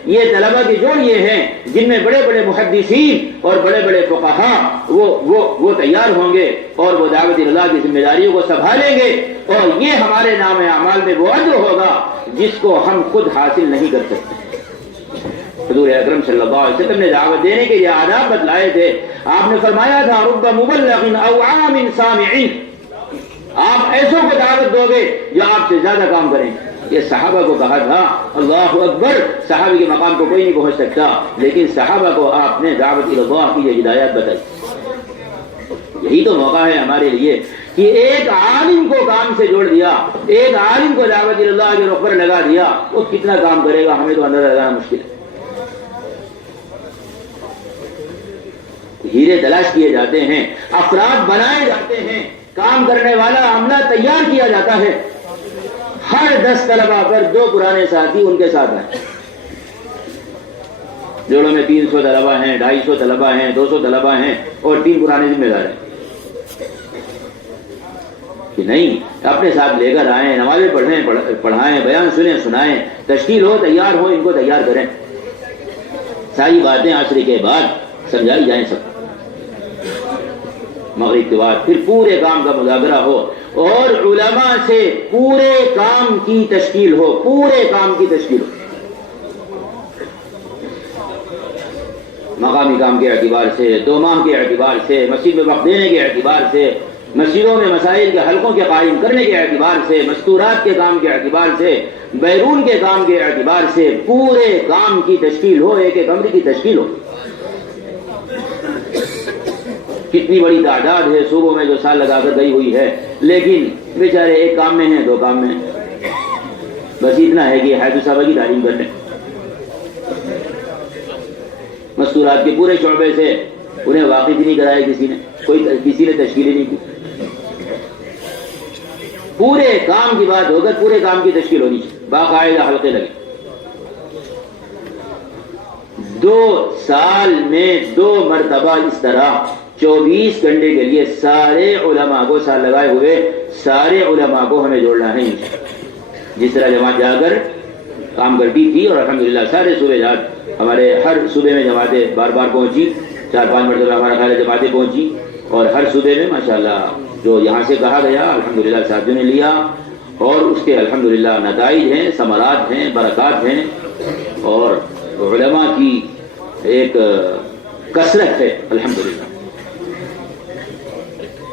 یہ طلبہ کے جوڑ یہ ہیں جن میں بڑے بڑے محدثین اور بڑے بڑے فقہاء وہ تیار ہوں گے اور وہ دعوت اللہ کی ذمہ داریوں کو سنبھالیں گے, اور یہ ہمارے نام اعمال میں وہ اجر ہوگا جس کو ہم خود حاصل نہیں کر سکتے. حضور اکرم صلی اللہ علیہ وسلم نے دعوت دینے کے یہ آداب بتلائے تھے. آپ نے فرمایا تھا رب مبلغ او عام سامعین, آپ ایسوں کو دعوت دو گے جو آپ سے زیادہ کام کریں. یہ صحابہ کو کہا تھا. اللہ اکبر, صحابہ کے مقام کو کوئی نہیں پہنچ سکتا, لیکن صحابہ کو آپ نے دعوت اللہ کی یہ ہدایت بتائی. یہی تو موقع ہے ہمارے لیے کہ ایک عالم کو کام سے جوڑ دیا, ایک عالم کو دعوت اللہ کے رخ پر لگا دیا, وہ کتنا کام کرے گا ہمیں تو اندازہ لگانا مشکل ہے. ہیرے تلاش کیے جاتے ہیں, افراد بنائے جاتے ہیں, کام کرنے والا عملہ تیار کیا جاتا ہے. ہر 10 طلبہ پر 2 پرانے ساتھی ان کے ساتھ ہیں. جوڑوں میں 300 طلبہ ہیں, 250 طلبہ ہیں, 200 طلبہ ہیں اور 3 پرانے ذمہ دار ہیں. کہ نہیں, اپنے ساتھ لے کر آئیں, نمازیں پڑھائیں, بیان سنائیں, تشکیل ہو, تیار ہو, ان کو تیار کریں. ساری باتیں عصر کے بعد سمجھائی جائیں سب, مغرب کے بعد پھر پورے کام کا مذاکرہ ہو اور علماء سے پورے کام کی تشکیل ہو. مقامی کام کے اعتبار سے, 2 ماہ کے اعتبار سے, مسجد میں وقت دینے کے اعتبار سے, مسجدوں میں مسائل کے حلقوں کے قائم کرنے کے اعتبار سے, مستورات کے کام کے اعتبار سے, بیرون کے کام کے اعتبار سے پورے کام کی تشکیل ہو, ایک ایک امر کی تشکیل ہو. کتنی بڑی تعداد ہے صوبوں میں جو سال لگا کر گئی ہوئی ہے, لیکن بیچارے ایک کام میں ہیں, 2 کام میں ہیں. بس اتنا ہے کہ حیدر صاحب کی تعلیم کرنے, مستورات کے پورے شعبے سے انہیں واقف ہی نہیں کرایا کسی نے تشکیل ہی نہیں کی. پورے کام کی بات ہو کر پورے کام کی تشکیل ہونی چاہیے, باقاعدہ حلقے لگے. 2 سال میں 2 مرتبہ اس طرح 24 گھنٹے کے لیے سارے علماء کو, سال لگائے ہوئے سارے علماء کو ہمیں جوڑنا ہے. جس طرح جماعت جا کر کام کرتی تھی, اور الحمدللہ سارے صوبے جات ہمارے ہر صوبے میں جماعتیں بار بار پہنچی, 4-5 مرتبہ ہمارا خیال ہے جماعتیں پہنچی, اور ہر صوبے میں ماشاءاللہ جو یہاں سے کہا گیا الحمدللہ ساتھیوں نے لیا, اور اس کے الحمدللہ نتائج ہیں, ثمرات ہیں, برکات ہیں, اور علماء کی ایک کثرت ہے الحمدللہ.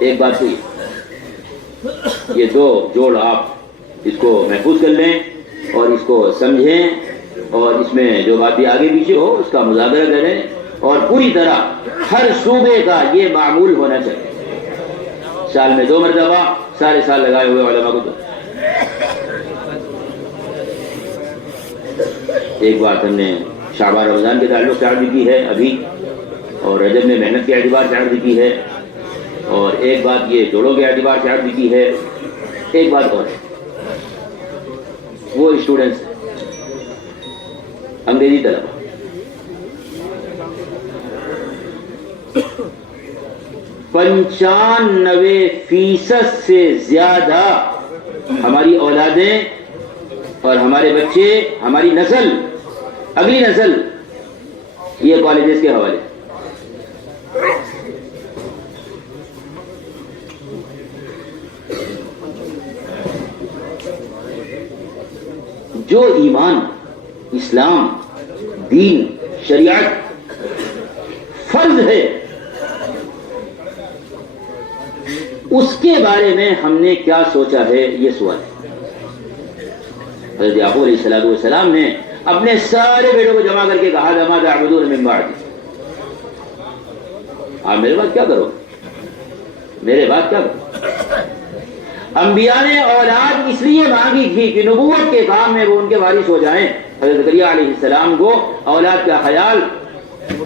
ایک بات تو یہ 2 جوڑ آپ اس کو محفوظ کر لیں اور اس کو سمجھیں, اور اس میں جو باتیں آگے پیچھے ہو اس کا مذاکرہ کریں, اور پوری طرح ہر صوبے کا یہ معمول ہونا چاہیے. سال میں 2 مرتبہ سارے سال لگائے ہوئے علماء کو. ایک بات ہم نے شعبان رمضان کے تعلق سے عرض کی ہے ابھی, اور رجب میں محنت کے اعتبار سے عرض کی ہے, اور ایک بات یہ جوڑوں کے اعتبار سے عرض کی ہے. ایک بات اور ہے, وہ اسٹوڈنٹس انگریزی طلبہ, 95% سے زیادہ ہماری اولادیں اور ہمارے بچے, ہماری نسل, اگلی نسل یہ کالجز کے حوالے. جو ایمان, اسلام, دین, شریعت فرض ہے اس کے بارے میں ہم نے کیا سوچا ہے، یہ سوال ہے۔ حضرت یعقوب علیہ السلام نے اپنے سارے بیٹوں کو جمع کر کے کہا ماذا تعبدون من بعدی، آپ میرے بعد کیا کرو، میرے بعد کیا کرو۔ انبیاء نے اولاد اس لیے مانگی تھی کہ نبوت کے کام میں وہ ان کے وارث ہو جائیں۔ حضرت زکریا علیہ السلام کو اولاد کا خیال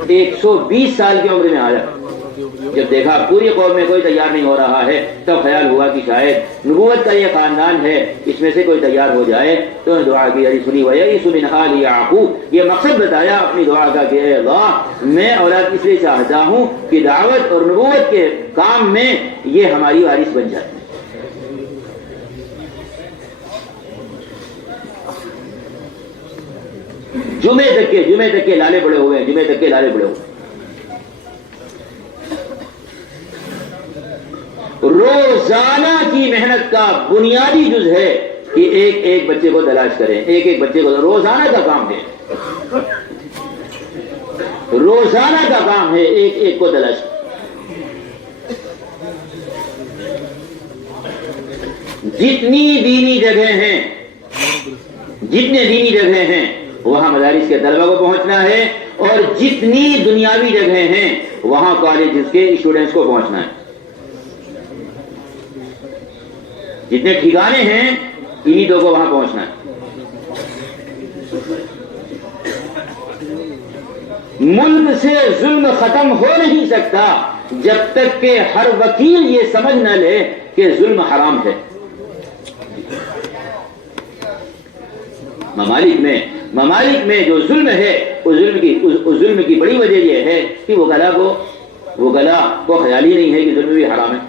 120 سال کی عمر میں آیا۔ جب دیکھا پوری قوم میں کوئی تیار نہیں ہو رہا ہے، تب خیال ہوا کہ شاید نبوت کا یہ خاندان ہے، اس میں سے کوئی تیار ہو جائے، تو نے دعا کی سنی وَيَئِسُ مِنْ آلِ یعقوب، یہ مقصد بتایا اپنی دعا کا کہ اے اللہ میں اولاد اس لیے چاہتا ہوں کہ دعوت اور نبوت کے کام میں یہ ہماری وارث بن جائے۔ جمعے تک کے لالے پڑے ہوئے ہیں، جمعے تک کے لالے پڑے ہوئے ہیں۔ روزانہ کی محنت کا بنیادی جز ہے کہ ایک ایک بچے کو تلاش کریں، ایک ایک بچے کو، روزانہ کا کام ہے، روزانہ کا کام ہے، ایک ایک کو تلاش کریں۔ جتنے دینی جگہیں ہیں وہاں مدارس کے طلبہ کو پہنچنا ہے، اور جتنی دنیاوی جگہیں ہیں وہاں کالجز کے اسٹوڈنٹس کو پہنچنا ہے۔ جتنے ٹھکانے ہیں انہی دو کو وہاں پہنچنا ہے۔ ملک سے ظلم ختم ہو نہیں سکتا جب تک کہ ہر وکیل یہ سمجھ نہ لے کہ ظلم حرام ہے۔ ممالک میں جو ظلم ہے، اس ظلم کی بڑی وجہ یہ ہے کہ وکلا کو خیال ہی نہیں ہے کہ ظلم بھی حرام ہے،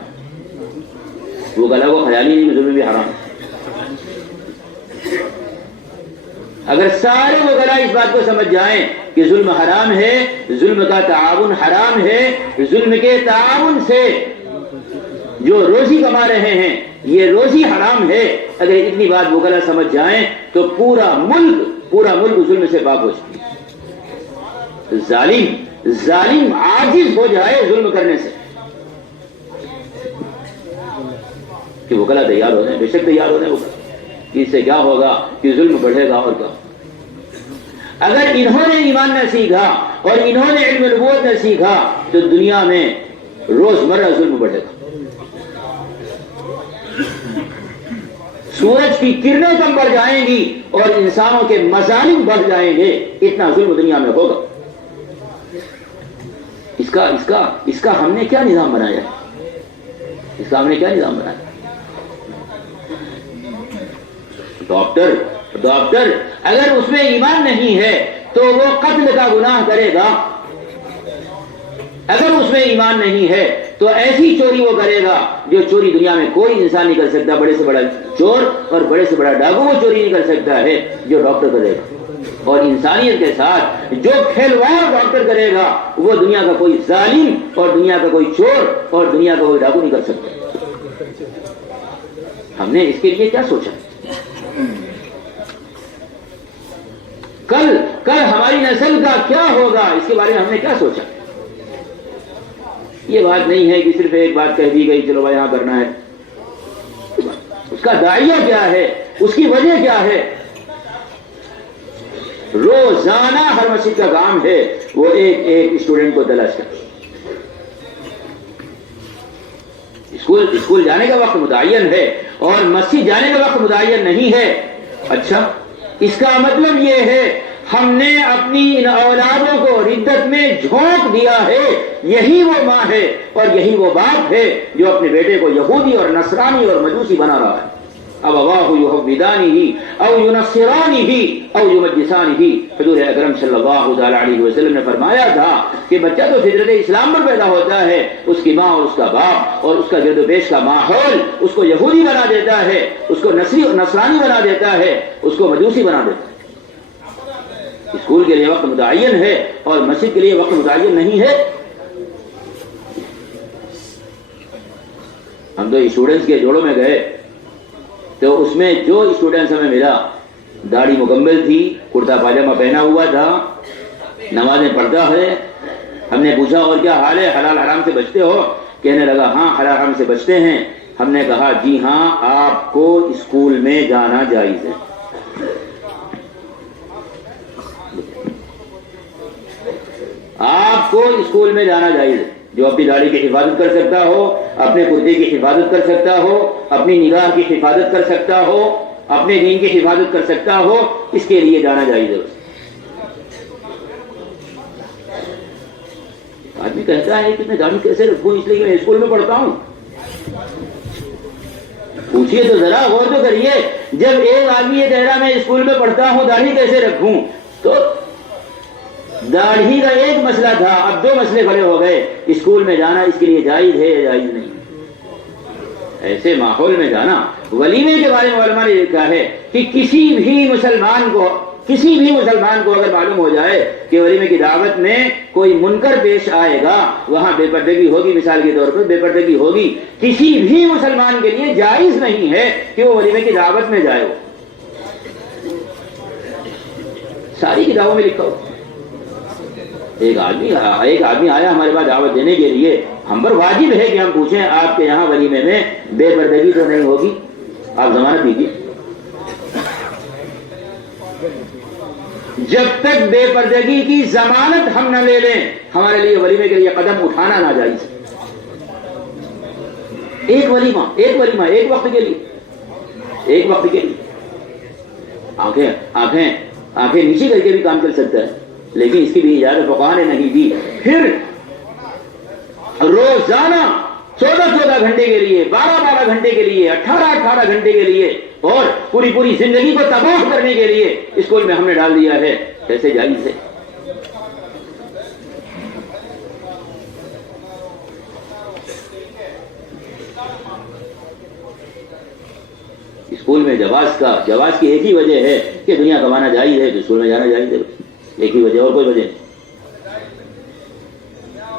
وکلا کو خیال ہی نہیں کہ ظلم بھی حرام ہے۔ اگر سارے وکلا اس بات کو سمجھ جائیں کہ ظلم حرام ہے، ظلم کا تعاون حرام ہے، ظلم کے تعاون سے جو روزی کما رہے ہیں یہ روزی حرام ہے، اگر اتنی بات وکلا سمجھ جائیں تو پورا ملک ظلم سے پاک ہو جائے۔ ظالم عاجز ہو جائے ظلم کرنے سے، کہ وکلا تیار ہو جائیں، بے شک تیار ہو جائیں وکلا، کہ اس سے کیا ہوگا کہ ظلم بڑھے گا اور کیا۔ اگر انہوں نے ایمان نہ سیکھا اور انہوں نے علم نبوت نہ سیکھا تو دنیا میں روزمرہ ظلم بڑھے گا، سورج کی کرنیں کم بڑھ جائیں گی اور انسانوں کے مظالم بڑھ جائیں گے، اتنا ظلم دنیا میں ہوگا۔ اس کا ہم نے کیا نظام بنایا؟ ڈاکٹر اگر اس میں ایمان نہیں ہے تو وہ قتل کا گناہ کرے گا، اگر اس میں ایمان نہیں ہے تو ایسی چوری وہ کرے گا جو چوری دنیا میں کوئی انسان نہیں کر سکتا۔ بڑے سے بڑا چور اور بڑے سے بڑا ڈاکو وہ چوری نہیں کر سکتا ہے جو ڈاکٹر کرے گا، اور انسانیت کے ساتھ جو کھلواڑ ڈاکٹر کرے گا وہ دنیا کا کوئی ظالم اور دنیا کا کوئی چور اور دنیا کا کوئی ڈاکو نہیں کر سکتا۔ ہم نے اس کے لیے کیا سوچا؟ کل ہماری نسل کا کیا ہوگا، اس کے بارے میں ہم نے کیا سوچا؟ یہ بات نہیں ہے کہ صرف ایک بات کہہ دی گئی چلو بھائی یہاں کرنا ہے، اس کا داعیہ کیا ہے، اس کی وجہ کیا ہے؟ روزانہ ہر مسجد کا کام ہے وہ ایک ایک اسٹوڈنٹ کو تلاش کرے۔ اسکول جانے کا وقت متعین ہے اور مسجد جانے کا وقت متعین نہیں ہے۔ اچھا، اس کا مطلب یہ ہے ہم نے اپنی ان اولادوں کو ردت میں جھونک دیا ہے۔ یہی وہ ماں ہے اور یہی وہ باپ ہے جو اپنے بیٹے کو یہودی اور نصرانی اور مجوسی بنا رہا ہے۔ ابواہ یحودانہ او ینصرانہ او یمجسانہ۔ حضور اکرم صلی اللہ علیہ وسلم نے فرمایا تھا کہ بچہ تو فطرت اسلام پر پیدا ہوتا ہے، اس کی ماں اور اس کا باپ اور اس کا گرد و پیش کا ماحول اس کو یہودی بنا دیتا ہے، اس کو نصرانی بنا دیتا ہے، اس کو مجوسی بنا دیتا ہے۔ اسکول کے لیے وقت متعین ہے اور مسجد کے لیے وقت متعین نہیں ہے۔ ہم تو اسٹوڈنٹس کے جوڑوں میں گئے تو اس میں جو اسٹوڈنٹس ہمیں ملا داڑھی مکمل تھی، کرتا پاجامہ پہنا ہوا تھا، نمازیں پڑھتا ہے۔ ہم نے پوچھا اور کیا حال ہے، حلال حرام سے بچتے ہو؟ کہنے لگا ہاں حرام سے بچتے ہیں. ہم نے کہا جی ہاں آپ کو اسکول میں جانا جائز ہے. آپ کو اسکول میں جانا جائز ہے. جو اپنی داڑھی کی حفاظت کر سکتا ہو، اپنے کرتے کی حفاظت کر سکتا ہو، اپنی نگاہ کی حفاظت کر سکتا ہو، اپنے دین کی حفاظت کر سکتا ہو، اس کے لیے جانا جائز ہے. آدمی کہتا ہے کہ میں داڑھی کیسے رکھوں، اس لیے کہ میں اسکول میں پڑھتا ہوں. پوچھئے تو ذرا، غور تو کریے. جب ایک آدمی یہ کہہ رہا میں اسکول میں پڑھتا ہوں داڑھی کیسے رکھوں، تو داڑھی کا ایک مسئلہ تھا، اب دو مسئلے کھڑے ہو گئے. اسکول میں جانا اس کے لیے جائز ہے یا جائز نہیں. ایسے ماحول میں جانا. ولیمے کے بارے میں علماء نے لکھا ہے کہ کسی بھی مسلمان کو اگر معلوم ہو جائے کہ ولیمے کی دعوت میں کوئی منکر پیش آئے گا، وہاں بے پردگی ہوگی، مثال کے طور پر بے پردگی ہوگی، کسی بھی مسلمان کے لیے جائز نہیں ہے کہ وہ ولیمے کی دعوت میں جائے. ساری کتابوں میں لکھا ہو. ایک آدمی آیا ہمارے پاس دعوت دینے کے لیے. ہم پر واجب ہے کہ ہم پوچھیں آپ کے یہاں ولیمے میں بے پردگی تو نہیں ہوگی، آپ ضمانت دیجیے. جب تک بے پردگی کی ضمانت ہم نہ لے لیں ہمارے لیے ولیمے کے لیے قدم اٹھانا ناجائز. ایک ولیمہ ایک وقت کے لیے آنکھیں نیچے کر کے بھی کام چل سکتا ہے، لیکن اس کی بھی اجازت فقہاء نے نہیں دی. پھر روزانہ 14 گھنٹے کے لیے، 12 گھنٹے کے لیے، 18 گھنٹے کے لیے، اور پوری زندگی کو تباہ کرنے کے لیے اسکول میں ہم نے ڈال دیا ہے. کیسے جائز ہے؟ اسکول میں جواز کی ایک ہی وجہ ہے کہ دنیا کمانا جائز ہے تو اسکول میں جانا جائز ہے. ایک ہی وجہ، اور کوئی وجہ نہیں.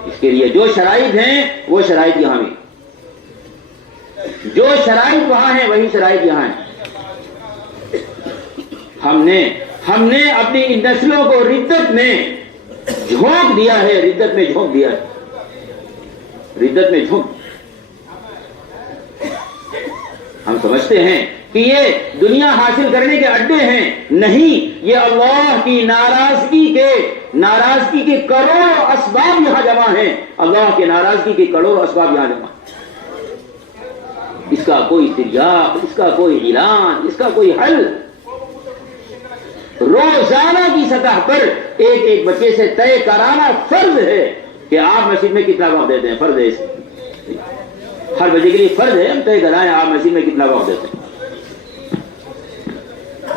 اس کے لیے جو شرائط ہیں وہ شرائط یہاں بھی، جو شرائط وہاں ہیں وہی شرائط یہاں ہیں. ہم نے اپنی ان نسلوں کو ردت میں جھونک دیا ہے. ہم سمجھتے ہیں کہ یہ دنیا حاصل کرنے کے اڈے ہیں. نہیں، یہ اللہ کی ناراضگی کے کروڑوں اسباب یہاں جمع ہیں. اللہ کے ناراضگی کے کروڑوں اسباب یہاں جمع ہیں. اس کا کوئی تریاق، اس کا کوئی اعلان، اس کا کوئی حل روزانہ کی سطح پر ایک بچے سے طے کرانا فرض ہے کہ آپ مسجد میں کتنا وقت دیتے ہیں. فرض ہے، ہر بچے کے لیے فرض ہے ہم طے کرائیں آپ مسجد میں کتنا وقت دیتے ہیں.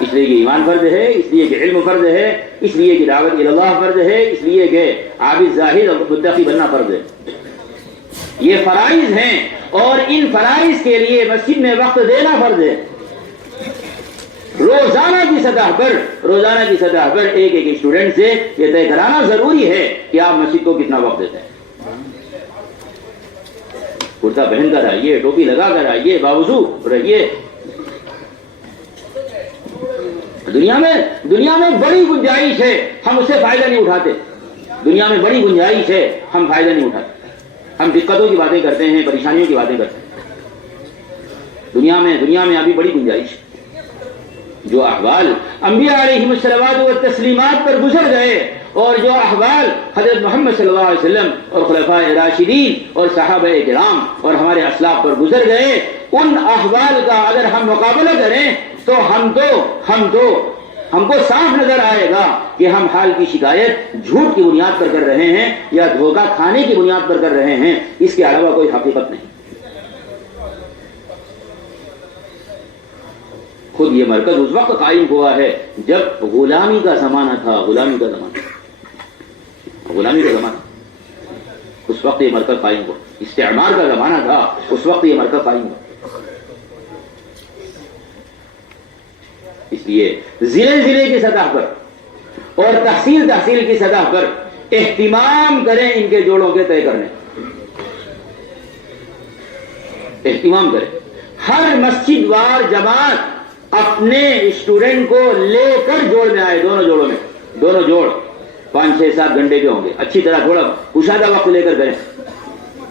اس لیے کہ ایمان فرض ہے، اس لیے کہ علم فرض ہے، اس لیے کہ دعوت اللہ فرض ہے، اس لیے کہ عابد زاہد اور متقی بننا فرض ہے. یہ فرائض ہیں اور ان فرائض کے لیے مسجد میں وقت دینا فرض ہے. روزانہ کی سطح پر ایک اسٹوڈنٹ سے یہ طے کرانا ضروری ہے کہ آپ مسجد کو کتنا وقت دیتے ہیں. کرتا پہن کر آئیے، ٹوپی لگا کر آئیے، باوضو رہیے. دنیا میں بڑی گنجائش ہے، ہم اس سے فائدہ نہیں اٹھاتے. دنیا میں بڑی گنجائش ہے، ہم فائدہ نہیں اٹھاتے. ہم دقتوں کی باتیں کرتے ہیں، پریشانیوں کی باتیں کرتے ہیں. دنیا میں ابھی بڑی گنجائش ہے. جو احوال انبیاء علیہم الصلوات والتسلیمات پر گزر گئے اور جو احوال حضرت محمد صلی اللہ علیہ وسلم اور خلفائے راشدین اور صحابہ کرام اور ہمارے اسلاف پر گزر گئے، ان احوال کا اگر ہم مقابلہ کریں تو ہم کو صاف نظر آئے گا کہ ہم حال کی شکایت جھوٹ کی بنیاد پر کر رہے ہیں یا دھوکہ کھانے کی بنیاد پر کر رہے ہیں. اس کے علاوہ کوئی حقیقت نہیں. خود یہ مرکز اس وقت قائم ہوا ہے جب غلامی کا زمانہ تھا. اس وقت یہ مرکز قائم ہوا. استعمار کا زمانہ تھا، اس وقت یہ مرکز قائم ہوا. اس لیے ضلع کی سطح پر اور تحصیل کی سطح پر اہتمام کریں ان کے جوڑوں کے طے کرنے. اہتمام کریں. ہر مسجد وار جماعت اپنے اسٹوڈنٹ کو لے کر جوڑ میں آئے. دونوں جوڑ 5 6 7 گھنٹے کے ہوں گے. اچھی طرح تھوڑا کشادہ وقت لے کر کریں.